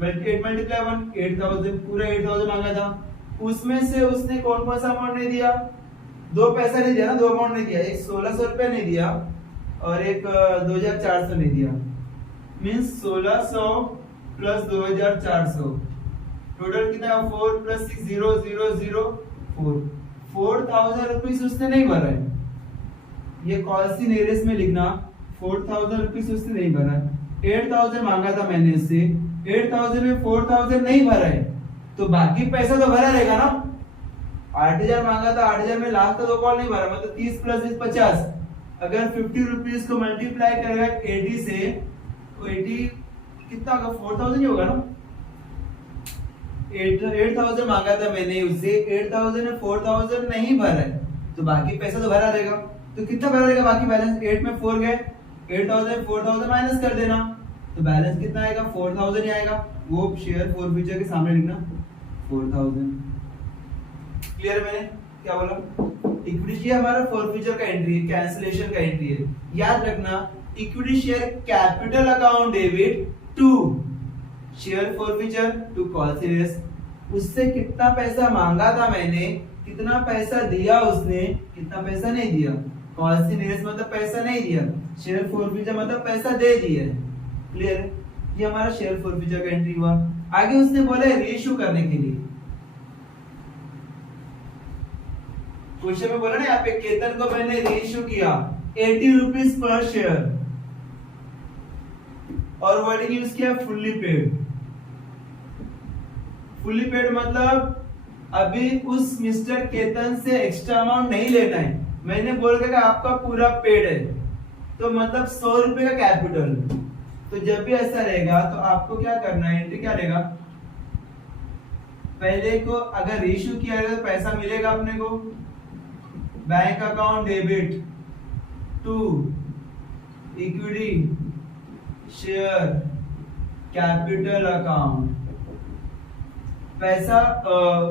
8 मल्टीप्लाई 1 8000, पूरा 8000 मांगा था। उसमें से उसने कौन सा अमाउंट नहीं दिया, दो पैसा नहीं दिया ना, दो अमाउंट नहीं दिया, एक 1600 रुपए नहीं दिया और एक 2400 नहीं दिया। मींस 1600 प्लस 2400 टोटल कितना, 4 प्लस 6 0 0 0 4 4000 रुपीस उसने नहीं भरा है। ये कॉस्ट इन एरियर्स में लिखना, 4000 रुपीस उसने नहीं भरा है। 8000 मांगा था मैंने इससे, 8000 में 4000 नहीं भरा है, तो बाकी पैसा तो भरा रहेगा ना। 8000 मांगा था, 8000 में लास्ट का दो कॉल नहीं भरा, मतलब 30 प्लस 20 50। अगर 50 रुपीज को मल्टीप्लाई करेगा 80 से, तो 80 कितना होगा, 4000 ही होगा ना। 8000 मांगा था मैंने उससे, 8000 में 4000 नहीं भरा है, तो बाकी पैसा तो भरा रहेगा। तो कितना भरा रहेगा बाकी बैलेंस, 8 में 4 गए, 8000 4000 माइनस कर देना, तो बैलेंस कितना आएगा, 4000 ही आएगा। वो शेयर फॉरफिचर के सामने लिखना 4000। क्लियर, मैंने क्या बोला, इक्विटी शेयर हमारा फॉरफिचर का एंट्री है, कैंसिलेशन का एंट्री है। याद रखना, equity share capital account debit to share forfeiture to calls in arrears. उससे कितना पैसा मांगा था मैंने, कितना पैसा दिया उसने, कितना पैसा नहीं दिया। कॉल सीरियस मतलब पैसा नहीं दिया, शेयर फॉरफिचर मतलब पैसा दे दिया। क्लियर है, ये हमारा शेयर फॉरफिचर का एंट्री हुआ। आगे उसने बोला रीइश्यू करने के लिए। क्वेश्चन में बोला ना यहाँ पे, केतन को मैंने रीइश्यू किया 80 रुपीज पर शेयर, और वर्डिंग यूज किया फुल्ली पेड। फुल्ली पेड मतलब अभी उस मिस्टर केतन से एक्स्ट्रा अमाउंट नहीं लेना है। मैंने बोल के आपका पूरा पेड है, तो मतलब 100 रुपए का कैपिटल। तो जब भी ऐसा रहेगा तो आपको क्या करना है, एंट्री क्या रहेगा, पहले को अगर रीइश्यू किया तो पैसा मिलेगा अपने को, bank account debit to equity share capital account. पैसा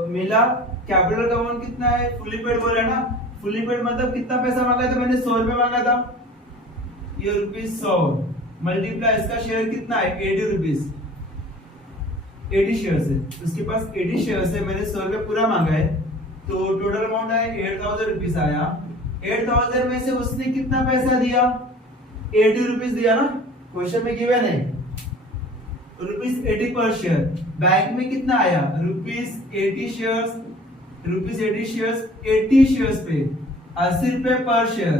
मिला, कैपिटल अकाउंट कितना है, फुली पेड बोला ना। फुली पेड मतलब कितना पैसा मांगा था मैंने, 100 रुपए मांगा था। ये ₹100 मल्टीप्लाई इसका शेयर कितना है 80 रुपीज, 80 शेयर है, उसके पास 80 शेयर है, मैंने 100 रुपए पूरा मांगा है, तो टोटल अमाउंट आया 8000 रुपीज आया। 8000 में से उसने कितना पैसा दिया 80 रुपीज दिया ना, क्वेश्चन में गिवन है ₹80 पर शेयर। बैंक में कितना आया ₹80 शेयर्स, ₹80 शेयर्स 80 शेयर्स पे 80 रुपए पर शेयर,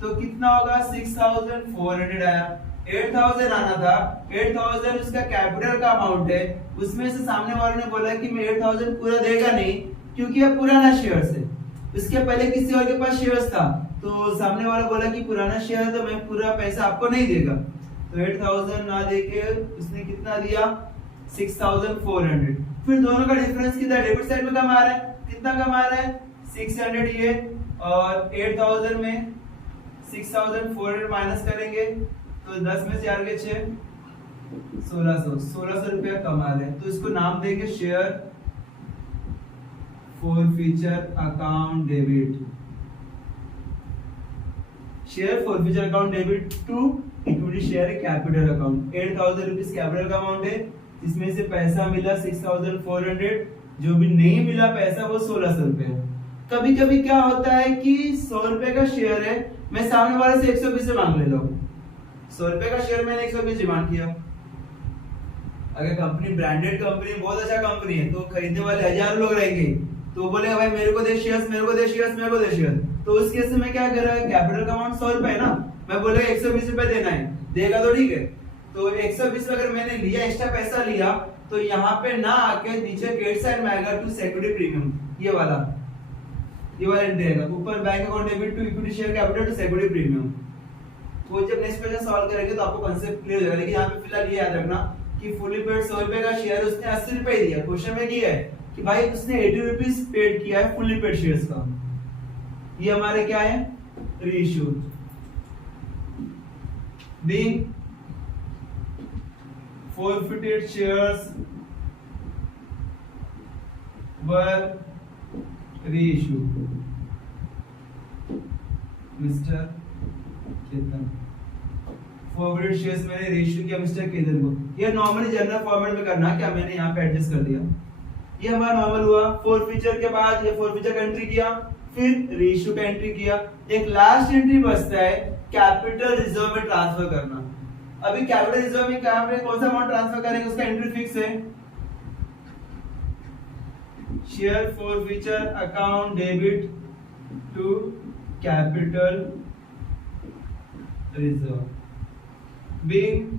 तो कितना होगा 6400 आया। 8000 आना था, 8000 उसका कैपिटल का अमाउंट है, उसमें से सामने वाले ने बोला कि मैं 8000 पूरा देगा नहीं क्योंकि ये पुराना शेयर्स है, इसके पहले किसी और के पास शेयर्स था, तो सामने वाला बोला कि पुराना शेयर है तो मैं पूरा पैसा आपको नहीं देगा, तो 8000 ना देके उसने कितना दिया 6400। फिर दोनों का डिफरेंस कितना, डेबिट साइड में कम आ रहा है, कितना कम आ रहा है 600 ये, और 8000 में 6400 माइनस करेंगे तो 10 में से आ गए 6, 1600 रुपया कमा रहे हैं, तो इसको नाम देंगे share forfeiture account debit, share forfeiture account debit to equity share capital account. 8000 rupees capital का अमाउंट है, इसमें से पैसा मिला 6400, जो भी नहीं मिला पैसा वो 1600 रुपए। कभी कभी क्या होता है कि 100 रुपए का शेयर है, मैं सामने वाले से 120 मांग लेता हूँ, 100 रुपए का शेयर मैंने 120 डिमांड किया। अगर कंपनी ब्रांडेड कंपनी बहुत अच्छा कंपनी है तो खरीदने वाले हजारों लोग रहेंगे, तो बोलेगा भाई मेरे को दे शेयर्स, मेरे को दे शेयर्स, मेरे को दे शेयर्स, तो उस केस में क्या कर रहा है, कैपिटल का अमाउंट 100 रुपए है ना, मैं बोलेगा 120 रुपए देना है, देगा तो ठीक है, तो 120 अगर मैंने लिया, एक्स्ट्रा पैसा लिया, तो यहाँ पे ना आके नीचे क्रेडिट साइड में आएगा टू सिक्योरिटी प्रीमियम, ये वाला एंट्री आएगा, ऊपर bank account debit to equity share capital to security premium. तो जब नेक्स्ट क्वेश्चन सॉल्व करेंगे तो आपको कांसेप्ट क्लियर हो जाएगा, लेकिन यहाँ पे फिलहाल ये याद रखना कि फुली पेड 100 रुपए का शेयर उसने 80 रुपए दिया, क्वेश्चन में किया है कि भाई उसने 80 रुपीज पेड किया है फुली पेड शेयर्स का, ये हमारे क्या है reissue. Being forfeited shares were reissued, mister Ketan, forfeited shares मैंने reissue किया मिस्टर केतन को। ये नॉर्मली जनरल फॉर्मेट में करना, क्या मैंने यहाँ पे एडजस्ट कर दिया, ये हमारा नॉर्मल हुआ। forfeiture के बाद ये forfeiture का एंट्री किया, फिर reissue का एंट्री किया, एक लास्ट एंट्री बचता है कैपिटल रिजर्व में ट्रांसफर करना। अभी कैपिटल रिजर्व में कहां पे कौन सा अमाउंट ट्रांसफर करेंगे, उसका एंट्री फिक्स है, share forfeiture account debit to capital reserve, being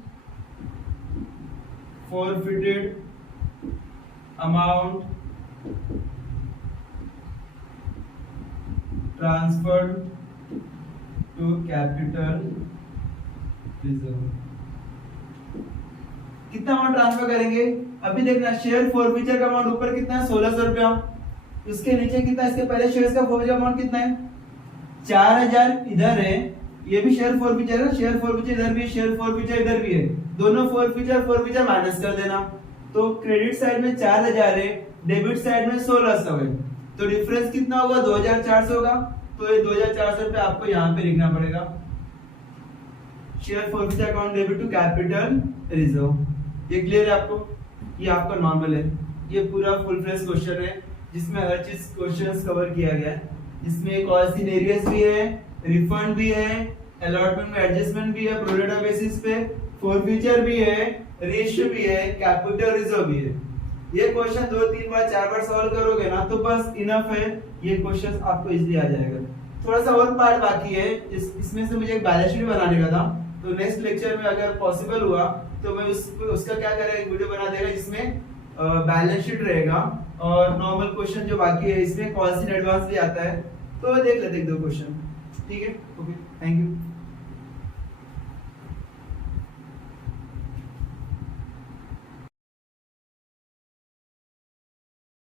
forfeited amount transferred to capital reserve। कितना अमाउंट ट्रांसफर करेंगे, अभी देखना शेयर फॉरफीचर का अमाउंट ऊपर कितना है 1600 रुपया, उसके नीचे कितना, इसके पहले शेयर्स का फॉरफीचर अमाउंट कितना है 4000 इधर है, ये भी शेयर फॉरफीचर है, शेयर फॉरफीचर इधर भी है, शेयर फॉरफीचर इधर भी है, दोनों फॉरफीचर माइनस कर देना, तो क्रेडिट साइड में 4000 है, डेबिट साइड में 1600 है, तो डिफरेंस कितना होगा 2400 होगा, तो ये 2400 रुपए आपको यहाँ पे लिखना पड़ेगा, share forfeiture account debit to capital reserve. ये क्लियर है आपको, ये आपका नॉर्मल है, ये पूरा फुल फ्लेश क्वेश्चन है जिसमें हर चीज क्वेश्चंस कवर किया गया है, जिसमें कॉस्ट इन एरियस भी है, रिफंड भी है, अलॉटमेंट में एडजस्टमेंट भी है प्रोरेटा बेसिस पे, फॉरफीचर भी है, रेशियो भी है, कैपिटल रिजर्व भी है। ये क्वेश्चन 2 3 बार 4 बार सॉल्व करोगे ना तो बस इनफ है, ये क्वेश्चन आपको इजीली आ जाएगा। थोड़ा सा और पार्ट बाकी है, इसमें से मुझे एक बैलेंस शीट बनाने का था, तो नेक्स्ट लेक्चर में अगर पॉसिबल हुआ तो मैं उसका क्या करेगा एक वीडियो बना देगा जिसमें बैलेंस शीट रहेगा और नॉर्मल क्वेश्चन जो बाकी है इसमें कॉस्ट इन एडवांस भी आता है, तो देख लेते हैं 2 क्वेश्चन, ठीक है, ओके, थैंक यू।